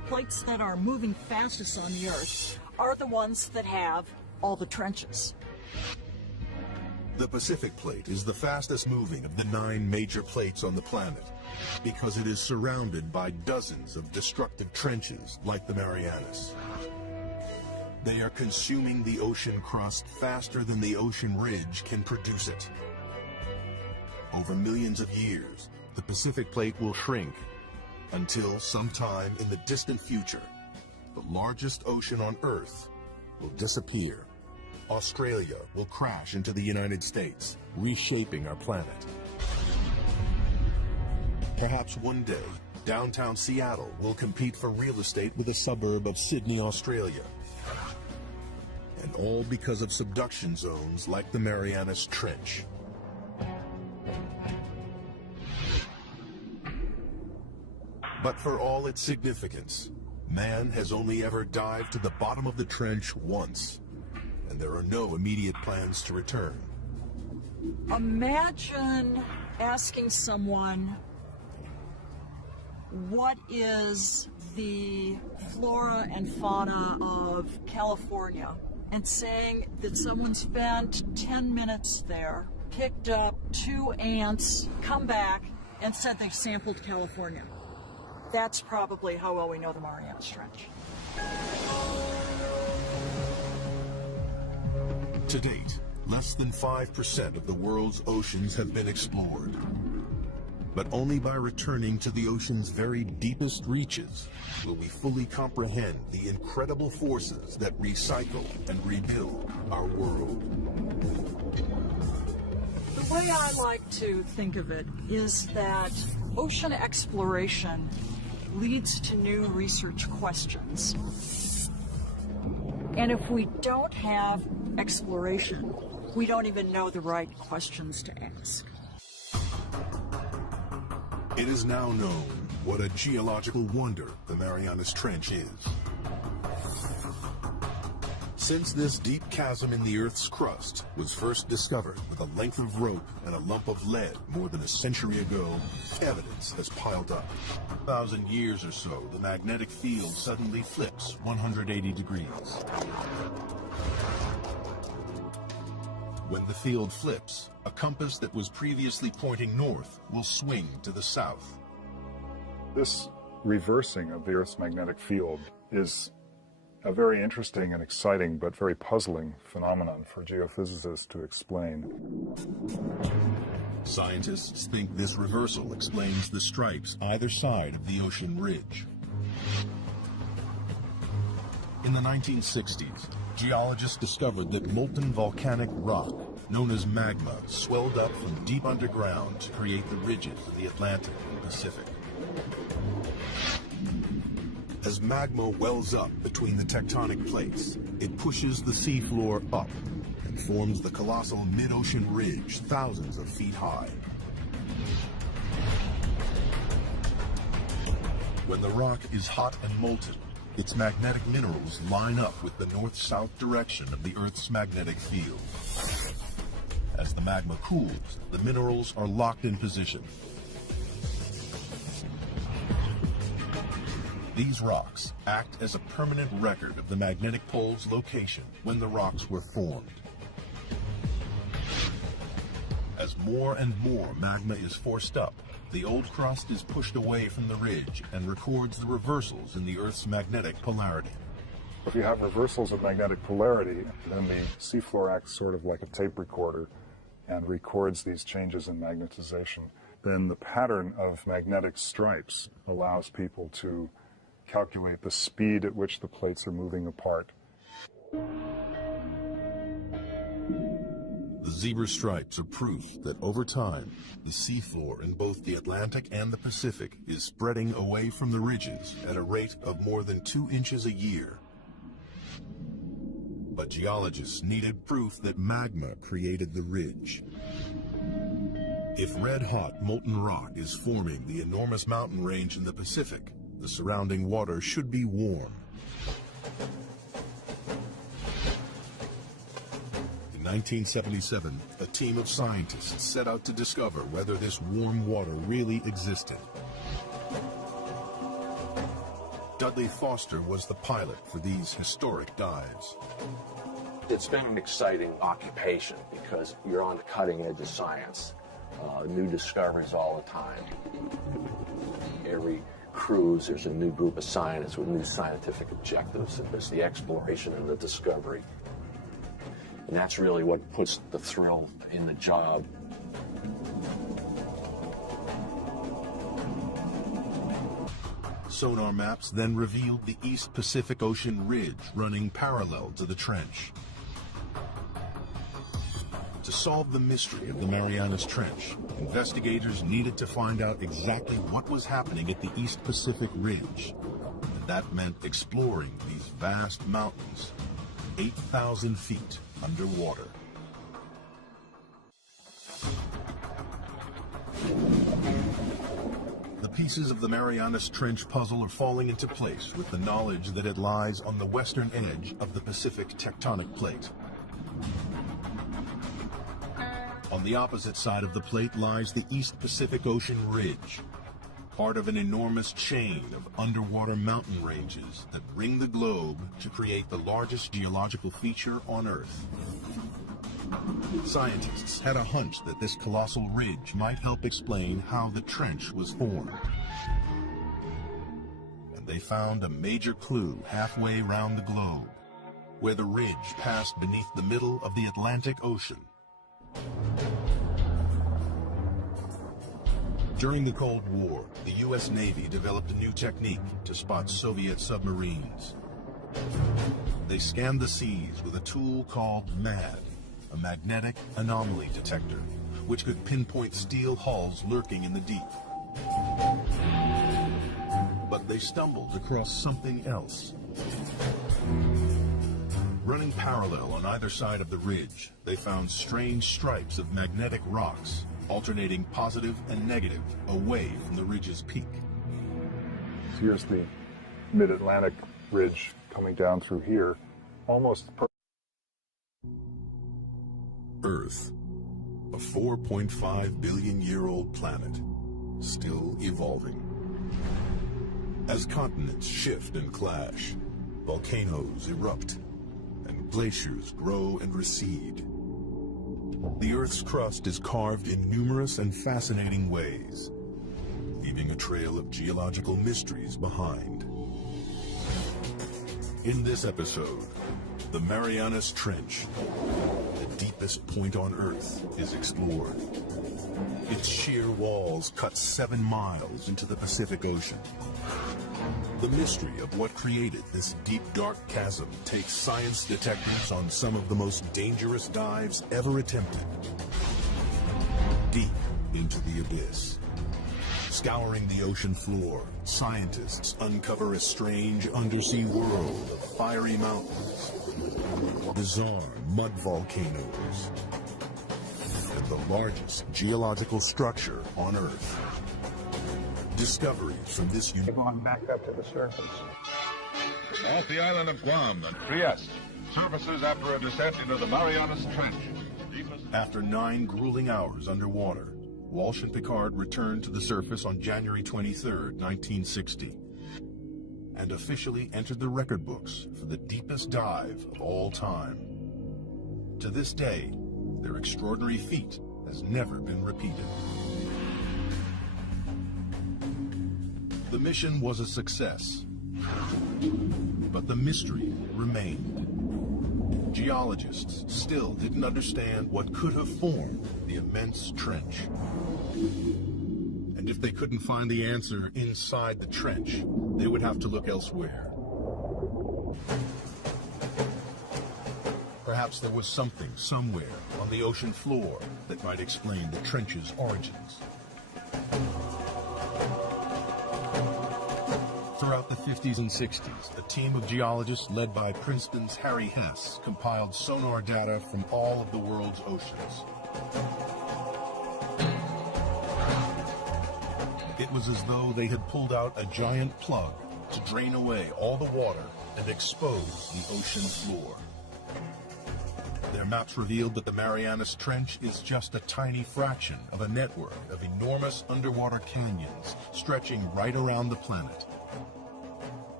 plates that are moving fastest on the Earth are the ones that have all the trenches. The Pacific Plate is the fastest moving of the 9 major plates on the planet because it is surrounded by dozens of destructive trenches like the Marianas. They are consuming the ocean crust faster than the ocean ridge can produce it. Over millions of years, the Pacific Plate will shrink until sometime in the distant future, the largest ocean on Earth will disappear. Australia will crash into the United States, reshaping our planet. Perhaps one day, downtown Seattle will compete for real estate with a suburb of Sydney, Australia. And all because of subduction zones like the Marianas Trench. But for all its significance, man has only ever dived to the bottom of the trench once, and there are no immediate plans to return. Imagine asking someone, what is the flora and fauna of California? And saying that someone spent 10 minutes there, picked up 2 ants, come back, and said they sampled California. That's probably how well we know the Marianas Trench. To date, less than 5% of the world's oceans have been explored. But only by returning to the ocean's very deepest reaches will we fully comprehend the incredible forces that recycle and rebuild our world. The way I like to think of it is that ocean exploration leads to new research questions. And if we don't have exploration, we don't even know the right questions to ask. It is now known what a geological wonder the Marianas Trench is. Since this deep chasm in the Earth's crust was first discovered with a length of rope and a lump of lead more than a century ago, evidence has piled up. 1,000 years or so, the magnetic field suddenly flips 180 degrees. When the field flips, a compass that was previously pointing north will swing to the south. This reversing of the Earth's magnetic field is a very interesting and exciting but very puzzling phenomenon for geophysicists to explain. Scientists think this reversal explains the stripes either side of the ocean ridge. In the 1960s, geologists discovered that molten volcanic rock, known as magma, swelled up from deep underground to create the ridges in the Atlantic and Pacific. As magma wells up between the tectonic plates, it pushes the seafloor up and forms the colossal mid-ocean ridge thousands of feet high. When the rock is hot and molten, its magnetic minerals line up with the north-south direction of the Earth's magnetic field. As the magma cools, the minerals are locked in position. These rocks act as a permanent record of the magnetic pole's location when the rocks were formed. As more and more magma is forced up, the old crust is pushed away from the ridge and records the reversals in the Earth's magnetic polarity. If you have reversals of magnetic polarity, then the seafloor acts sort of like a tape recorder and records these changes in magnetization. Then the pattern of magnetic stripes allows people to calculate the speed at which the plates are moving apart. The zebra stripes are proof that over time, the seafloor in both the Atlantic and the Pacific is spreading away from the ridges at a rate of more than 2 inches a year. But geologists needed proof that magma created the ridge. If red-hot molten rock is forming the enormous mountain range in the Pacific, the surrounding water should be warm. In 1977, a team of scientists set out to discover whether this warm water really existed. Dudley Foster was the pilot for these historic dives. It's been an exciting occupation because you're on the cutting edge of science. New discoveries all the time. Every cruise, there's a new group of scientists with new scientific objectives, and there's the exploration and the discovery. And that's really what puts the thrill in the job. Sonar maps then revealed the East Pacific Ocean ridge running parallel to the trench. To solve the mystery of the Marianas Trench, investigators needed to find out exactly what was happening at the East Pacific Ridge. And that meant exploring these vast mountains, 8,000 feet underwater. The pieces of the Marianas Trench puzzle are falling into place with the knowledge that it lies on the western edge of the Pacific tectonic plate. On the opposite side of the plate lies the East Pacific Ocean Ridge, part of an enormous chain of underwater mountain ranges that ring the globe to create the largest geological feature on Earth. Scientists had a hunch that this colossal ridge might help explain how the trench was formed. And they found a major clue halfway around the globe, where the ridge passed beneath the middle of the Atlantic Ocean. During the Cold War, the U.S. Navy developed a new technique to spot Soviet submarines. They scanned the seas with a tool called MAD, a magnetic anomaly detector, which could pinpoint steel hulls lurking in the deep. But they stumbled across something else. Running parallel on either side of the ridge, they found strange stripes of magnetic rocks, alternating positive and negative away from the ridge's peak. Here's the mid-Atlantic ridge coming down through here, almost Earth, a 4.5 billion-year-old planet, still evolving. As continents shift and clash, volcanoes erupt, and glaciers grow and recede. The Earth's crust is carved in numerous and fascinating ways, leaving a trail of geological mysteries behind. In this episode, the Marianas Trench, the deepest point on Earth, is explored. Its sheer walls cut 7 miles into the Pacific Ocean. The mystery of what created this deep, dark chasm takes science detectives on some of the most dangerous dives ever attempted. Deep into the abyss. Scouring the ocean floor, scientists uncover a strange undersea world of fiery mountains, bizarre mud volcanoes, and the largest geological structure on Earth. Discoveries from this They're going back up to the surface. Off the island of Guam and Trieste, surfaces after a descent into the Marianas Trench. After 9 grueling hours underwater, Walsh and Picard returned to the surface on January 23, 1960, and officially entered the record books for the deepest dive of all time. To this day, their extraordinary feat has never been repeated. The mission was a success, but the mystery remained. Geologists still didn't understand what could have formed the immense trench. And if they couldn't find the answer inside the trench, they would have to look elsewhere. Perhaps there was something somewhere on the ocean floor that might explain the trench's origins. Throughout the 50s and 60s, a team of geologists led by Princeton's Harry Hess compiled sonar data from all of the world's oceans. It was as though they had pulled out a giant plug to drain away all the water and expose the ocean floor. Their maps revealed that the Marianas Trench is just a tiny fraction of a network of enormous underwater canyons stretching right around the planet.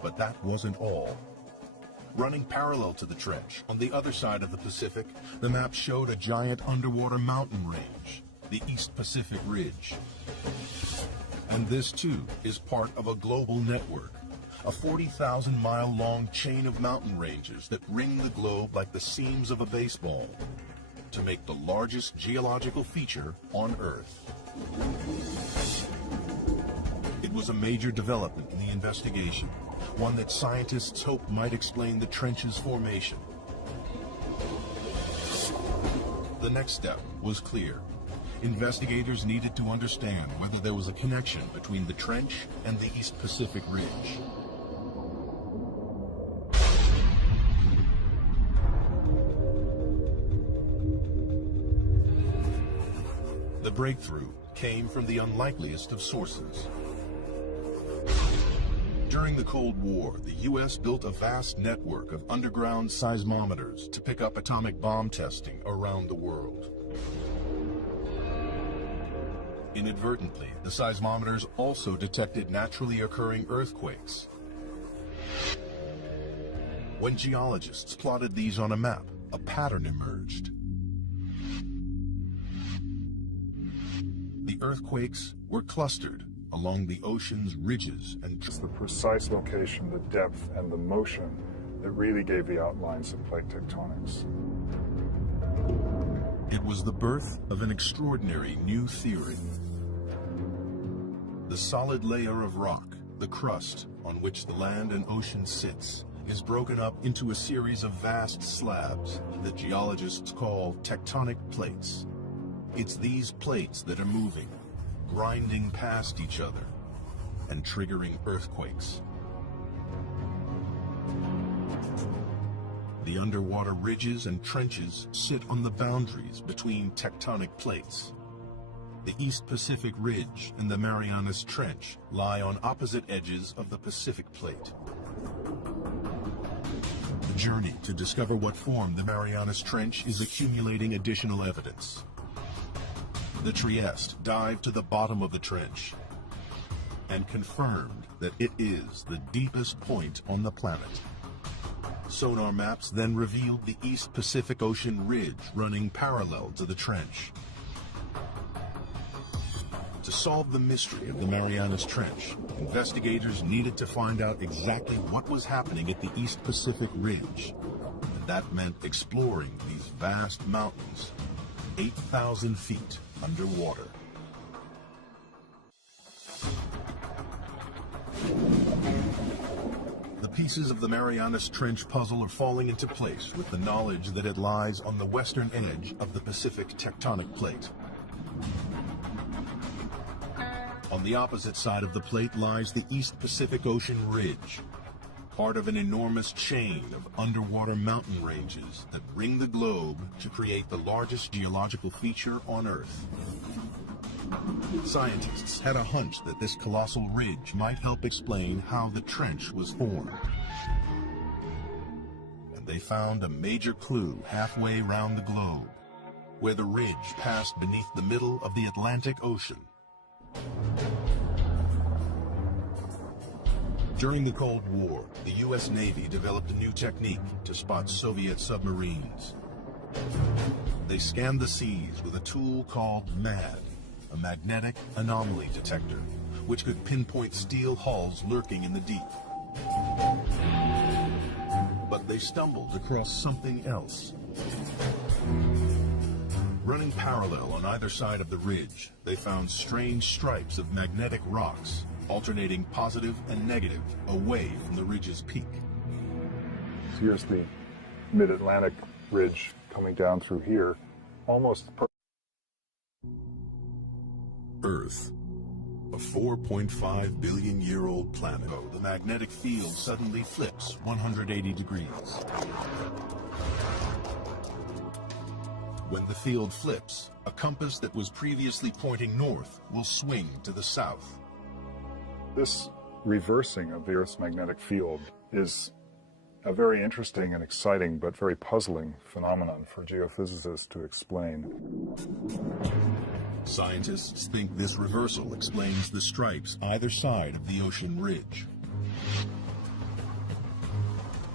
But that wasn't all. Running parallel to the trench, on the other side of the Pacific, the map showed a giant underwater mountain range, the East Pacific Ridge. And this, too, is part of a global network, a 40,000-mile-long chain of mountain ranges that ring the globe like the seams of a baseball, to make the largest geological feature on Earth. It was a major development in the investigation, one that scientists hoped might explain the trench's formation. The next step was clear. Investigators needed to understand whether there was a connection between the trench and the East Pacific Ridge. The breakthrough came from the unlikeliest of sources. During the Cold War, the U.S. built a vast network of underground seismometers to pick up atomic bomb testing around the world. Inadvertently, the seismometers also detected naturally occurring earthquakes. When geologists plotted these on a map, a pattern emerged. The earthquakes were clustered along the ocean's ridges and It's the precise location, the depth, and the motion that really gave the outlines of plate tectonics. it was the birth of an extraordinary new theory. The solid layer of rock, the crust on which the land and ocean sits, is broken up into a series of vast slabs that geologists call tectonic plates. It's these plates that are moving, grinding past each other, and triggering earthquakes. The underwater ridges and trenches sit on the boundaries between tectonic plates. The East Pacific Ridge and the Marianas Trench lie on opposite edges of the Pacific Plate. The journey to discover what formed the Marianas Trench is accumulating additional evidence. The Trieste dived to the bottom of the trench and confirmed that it is the deepest point on the planet. Sonar maps then revealed the East Pacific Ocean ridge running parallel to the trench. To solve the mystery of the Marianas Trench, investigators needed to find out exactly what was happening at the East Pacific Ridge. And that meant exploring these vast mountains, 8,000 feet underwater. The pieces of the Marianas Trench puzzle are falling into place with the knowledge that it lies on the western edge of the Pacific tectonic plate. On the opposite side of the plate lies the East Pacific Ocean Ridge, part of an enormous chain of underwater mountain ranges that ring the globe to create the largest geological feature on Earth. Scientists had a hunch that this colossal ridge might help explain how the trench was formed. And they found a major clue halfway around the globe, where the ridge passed beneath the middle of the Atlantic Ocean. During the Cold War, the U.S. Navy developed a new technique to spot Soviet submarines. They scanned the seas with a tool called MAD, a magnetic anomaly detector, which could pinpoint steel hulls lurking in the deep. But they stumbled across something else. Running parallel on either side of the ridge, they found strange stripes of magnetic rocks, alternating positive and negative away from the ridge's peak. So here's the mid-Atlantic ridge coming down through here, almost Earth, a 4.5 billion-year-old planet. The magnetic field suddenly flips 180 degrees. When the field flips, a compass that was previously pointing north will swing to the south. This reversing of the Earth's magnetic field is a very interesting and exciting but very puzzling phenomenon for geophysicists to explain. Scientists think this reversal explains the stripes either side of the ocean ridge.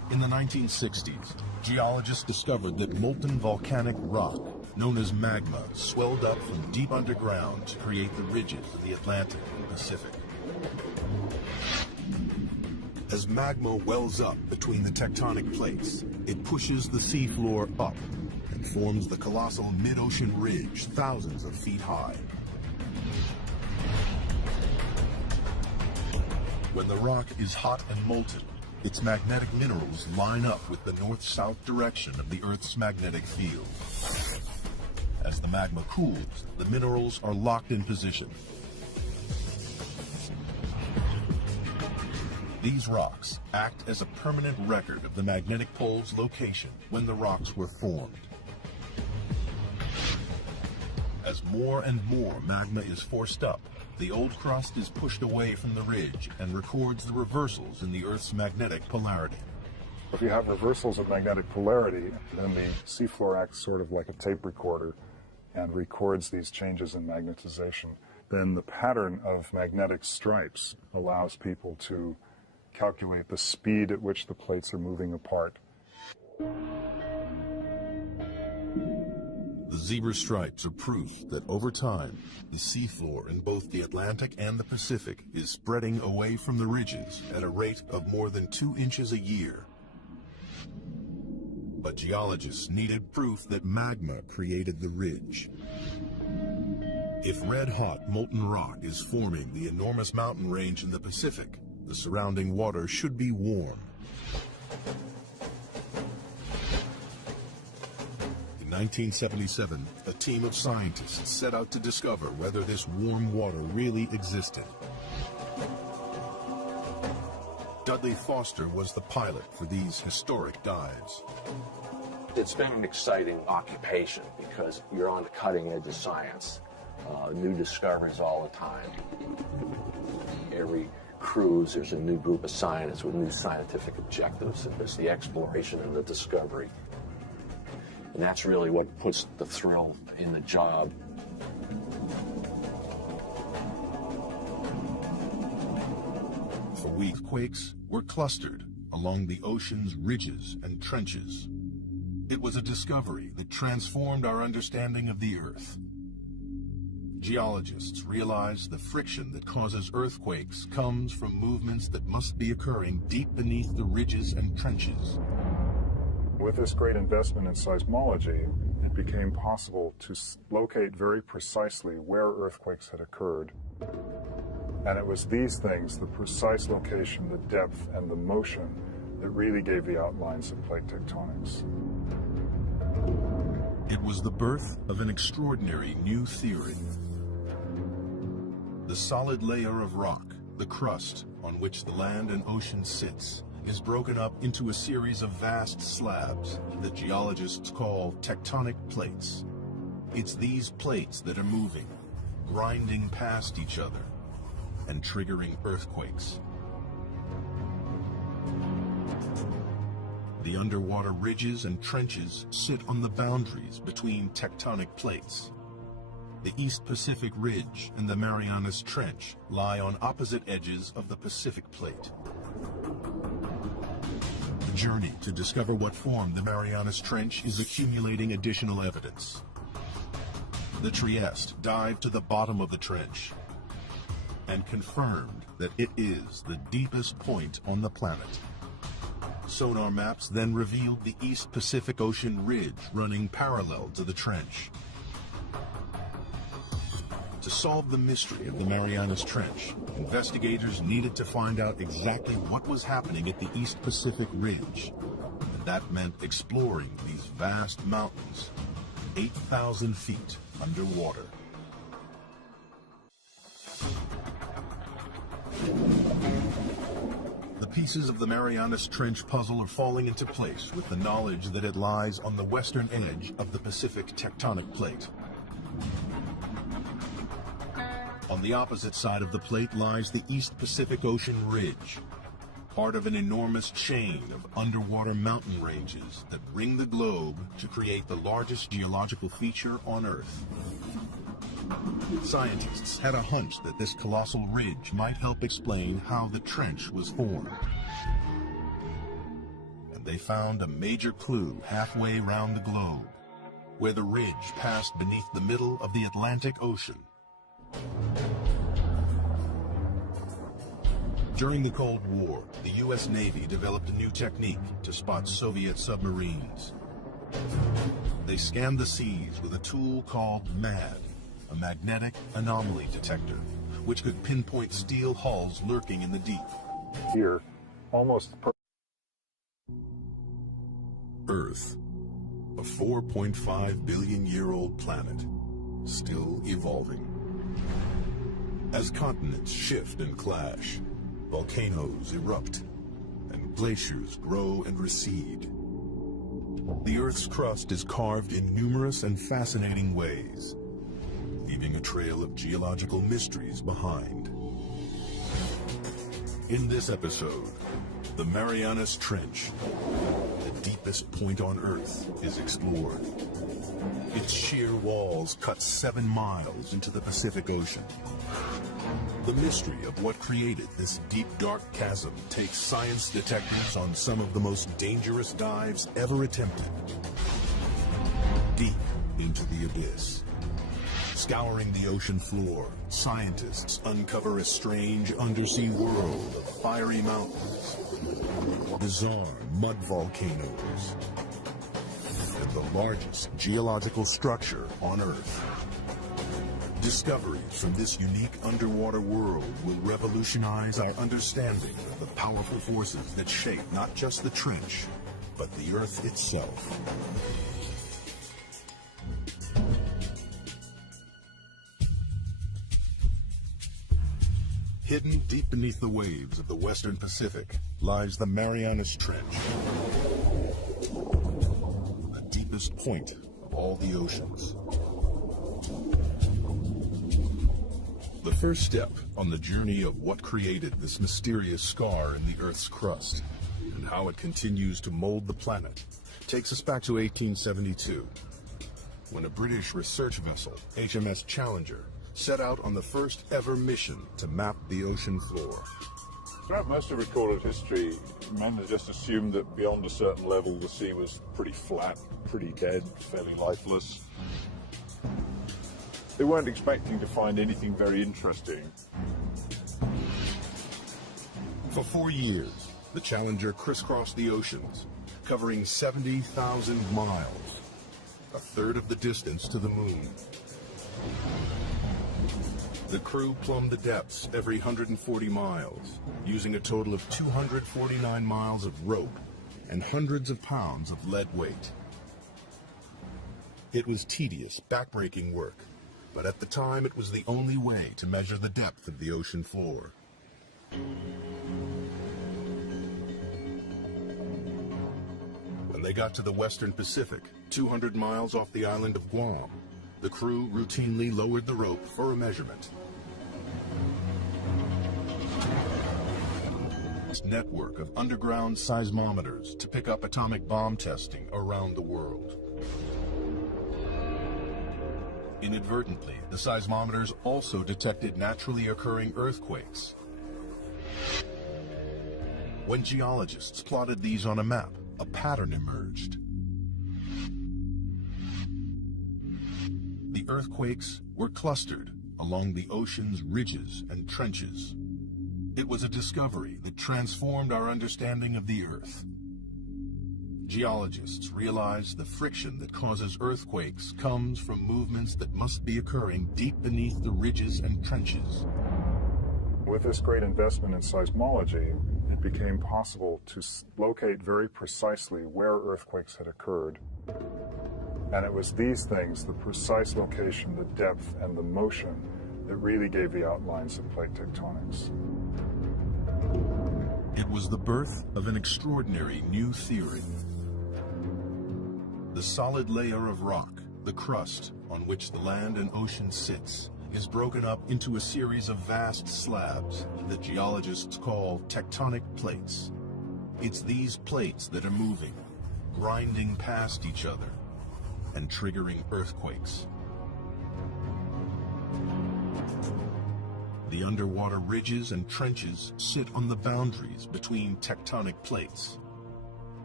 In the 1960s, geologists discovered that molten volcanic rock, known as magma, swelled up from deep underground to create the ridges of the Atlantic and Pacific. As magma wells up between the tectonic plates, it pushes the seafloor up and forms the colossal mid-ocean ridge thousands of feet high. When the rock is hot and molten, its magnetic minerals line up with the north-south direction of the Earth's magnetic field. As the magma cools, the minerals are locked in position. These rocks act as a permanent record of the magnetic pole's location when the rocks were formed. As more and more magma is forced up, the old crust is pushed away from the ridge and records the reversals in the Earth's magnetic polarity. If you have reversals of magnetic polarity, then the seafloor acts sort of like a tape recorder and records these changes in magnetization. Then the pattern of magnetic stripes allows people to calculate the speed at which the plates are moving apart. The zebra stripes are proof that over time, the seafloor in both the Atlantic and the Pacific is spreading away from the ridges at a rate of more than 2 inches a year. But geologists needed proof that magma created the ridge. If red-hot molten rock is forming the enormous mountain range in the Pacific, the surrounding water should be warm. In 1977, a team of scientists set out to discover whether this warm water really existed. Dudley Foster was the pilot for these historic dives. It's been an exciting occupation because you're on the cutting edge of science. New discoveries all the time. Every cruise, there's a new group of scientists with new scientific objectives. There's the exploration and the discovery. And that's really what puts the thrill in the job. The earthquakes were clustered along the ocean's ridges and trenches. It was a discovery that transformed our understanding of the Earth. Geologists realized the friction that causes earthquakes comes from movements that must be occurring deep beneath the ridges and trenches. With this great investment in seismology, it became possible to locate very precisely where earthquakes had occurred. And it was these things, the precise location, the depth, and the motion, that really gave the outlines of plate tectonics. It was the birth of an extraordinary new theory. The solid layer of rock, the crust on which the land and ocean sits, is broken up into a series of vast slabs that geologists call tectonic plates. It's these plates that are moving, grinding past each other, and triggering earthquakes. The underwater ridges and trenches sit on the boundaries between tectonic plates. The East Pacific Ridge and the Marianas Trench lie on opposite edges of the Pacific Plate. The journey to discover what formed the Marianas Trench is accumulating additional evidence. The Trieste dived to the bottom of the trench and confirmed that it is the deepest point on the planet. Sonar maps then revealed the East Pacific Ocean ridge running parallel to the trench. To solve the mystery of the Marianas Trench, investigators needed to find out exactly what was happening at the East Pacific Ridge. And that meant exploring these vast mountains, 8,000 feet underwater. The pieces of the Marianas Trench puzzle are falling into place with the knowledge that it lies on the western edge of the Pacific tectonic plate. On the opposite side of the plate lies the East Pacific Ocean Ridge, part of an enormous chain of underwater mountain ranges that ring the globe to create the largest geological feature on Earth. Scientists had a hunch that this colossal ridge might help explain how the trench was formed. And they found a major clue halfway round the globe, where the ridge passed beneath the middle of the Atlantic Ocean. During the Cold War, the U.S. Navy developed a new technique to spot Soviet submarines. They scanned the seas with a tool called MAD, a magnetic anomaly detector, which could pinpoint steel hulls lurking in the deep. Here, almost Earth, a 4.5 billion-year-old planet, still evolving. As continents shift and clash, volcanoes erupt, and glaciers grow and recede. The Earth's crust is carved in numerous and fascinating ways, leaving a trail of geological mysteries behind. In this episode, the Marianas Trench, the deepest point on Earth, is explored. Its sheer walls cut 7 miles into the Pacific Ocean. The mystery of what created this deep, dark chasm takes science detectives on some of the most dangerous dives ever attempted. Deep into the abyss. Scouring the ocean floor, scientists uncover a strange undersea world of fiery mountains, bizarre mud volcanoes, and the largest geological structure on Earth. Discoveries from this unique underwater world will revolutionize our understanding of the powerful forces that shape not just the trench, but the Earth itself. Hidden deep beneath the waves of the Western Pacific lies the Marianas Trench, the deepest point of all the oceans. The first step on the journey of what created this mysterious scar in the Earth's crust and how it continues to mold the planet takes us back to 1872, when a British research vessel, HMS Challenger, set out on the first ever mission to map the ocean floor. Throughout most of recorded history, men have just assumed that beyond a certain level the sea was pretty flat, pretty dead, fairly lifeless. They weren't expecting to find anything very interesting. For 4 years, the Challenger crisscrossed the oceans, covering 70,000 miles, a third of the distance to the moon. The crew plumbed the depths every 140 miles, using a total of 249 miles of rope and hundreds of pounds of lead weight. It was tedious, backbreaking work, but at the time it was the only way to measure the depth of the ocean floor. When they got to the Western Pacific, 200 miles off the island of Guam, the crew routinely lowered the rope for a measurement. This network of underground seismometers to pick up atomic bomb testing around the world. Inadvertently, the seismometers also detected naturally occurring earthquakes. When geologists plotted these on a map, a pattern emerged. The earthquakes were clustered along the ocean's ridges and trenches. It was a discovery that transformed our understanding of the Earth. Geologists realized the friction that causes earthquakes comes from movements that must be occurring deep beneath the ridges and trenches. With this great investment in seismology, it became possible to locate very precisely where earthquakes had occurred. And it was these things, the precise location, the depth, and the motion, that really gave the outlines of plate tectonics. It was the birth of an extraordinary new theory. The solid layer of rock, the crust on which the land and ocean sits, is broken up into a series of vast slabs that geologists call tectonic plates. It's these plates that are moving, grinding past each other, and triggering earthquakes. The underwater ridges and trenches sit on the boundaries between tectonic plates.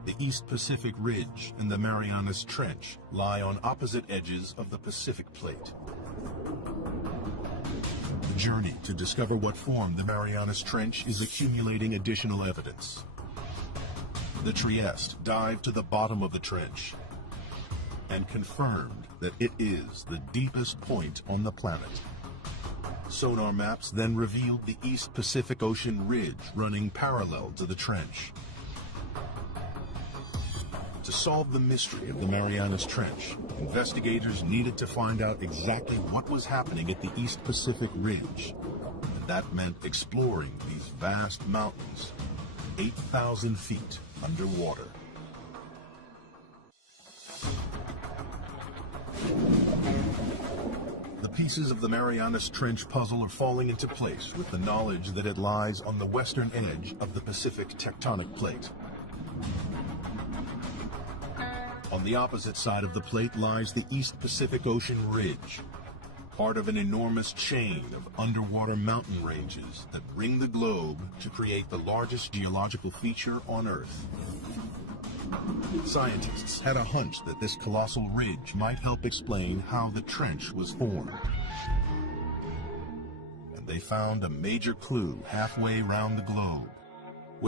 The East Pacific Ridge and the Marianas Trench lie on opposite edges of the Pacific Plate. The journey to discover what formed the Marianas Trench is accumulating additional evidence. The Trieste dived to the bottom of the trench and confirmed that it is the deepest point on the planet. Sonar maps then revealed the East Pacific Ocean ridge running parallel to the trench. To solve the mystery of the Marianas Trench, investigators needed to find out exactly what was happening at the East Pacific Ridge. And that meant exploring these vast mountains, 8,000 feet underwater. The pieces of the Marianas Trench puzzle are falling into place with the knowledge that it lies on the western edge of the Pacific tectonic plate. On the opposite side of the plate lies the East Pacific Ocean Ridge, part of an enormous chain of underwater mountain ranges that ring the globe to create the largest geological feature on Earth. Scientists had a hunch that this colossal ridge might help explain how the trench was formed. And they found a major clue halfway around the globe.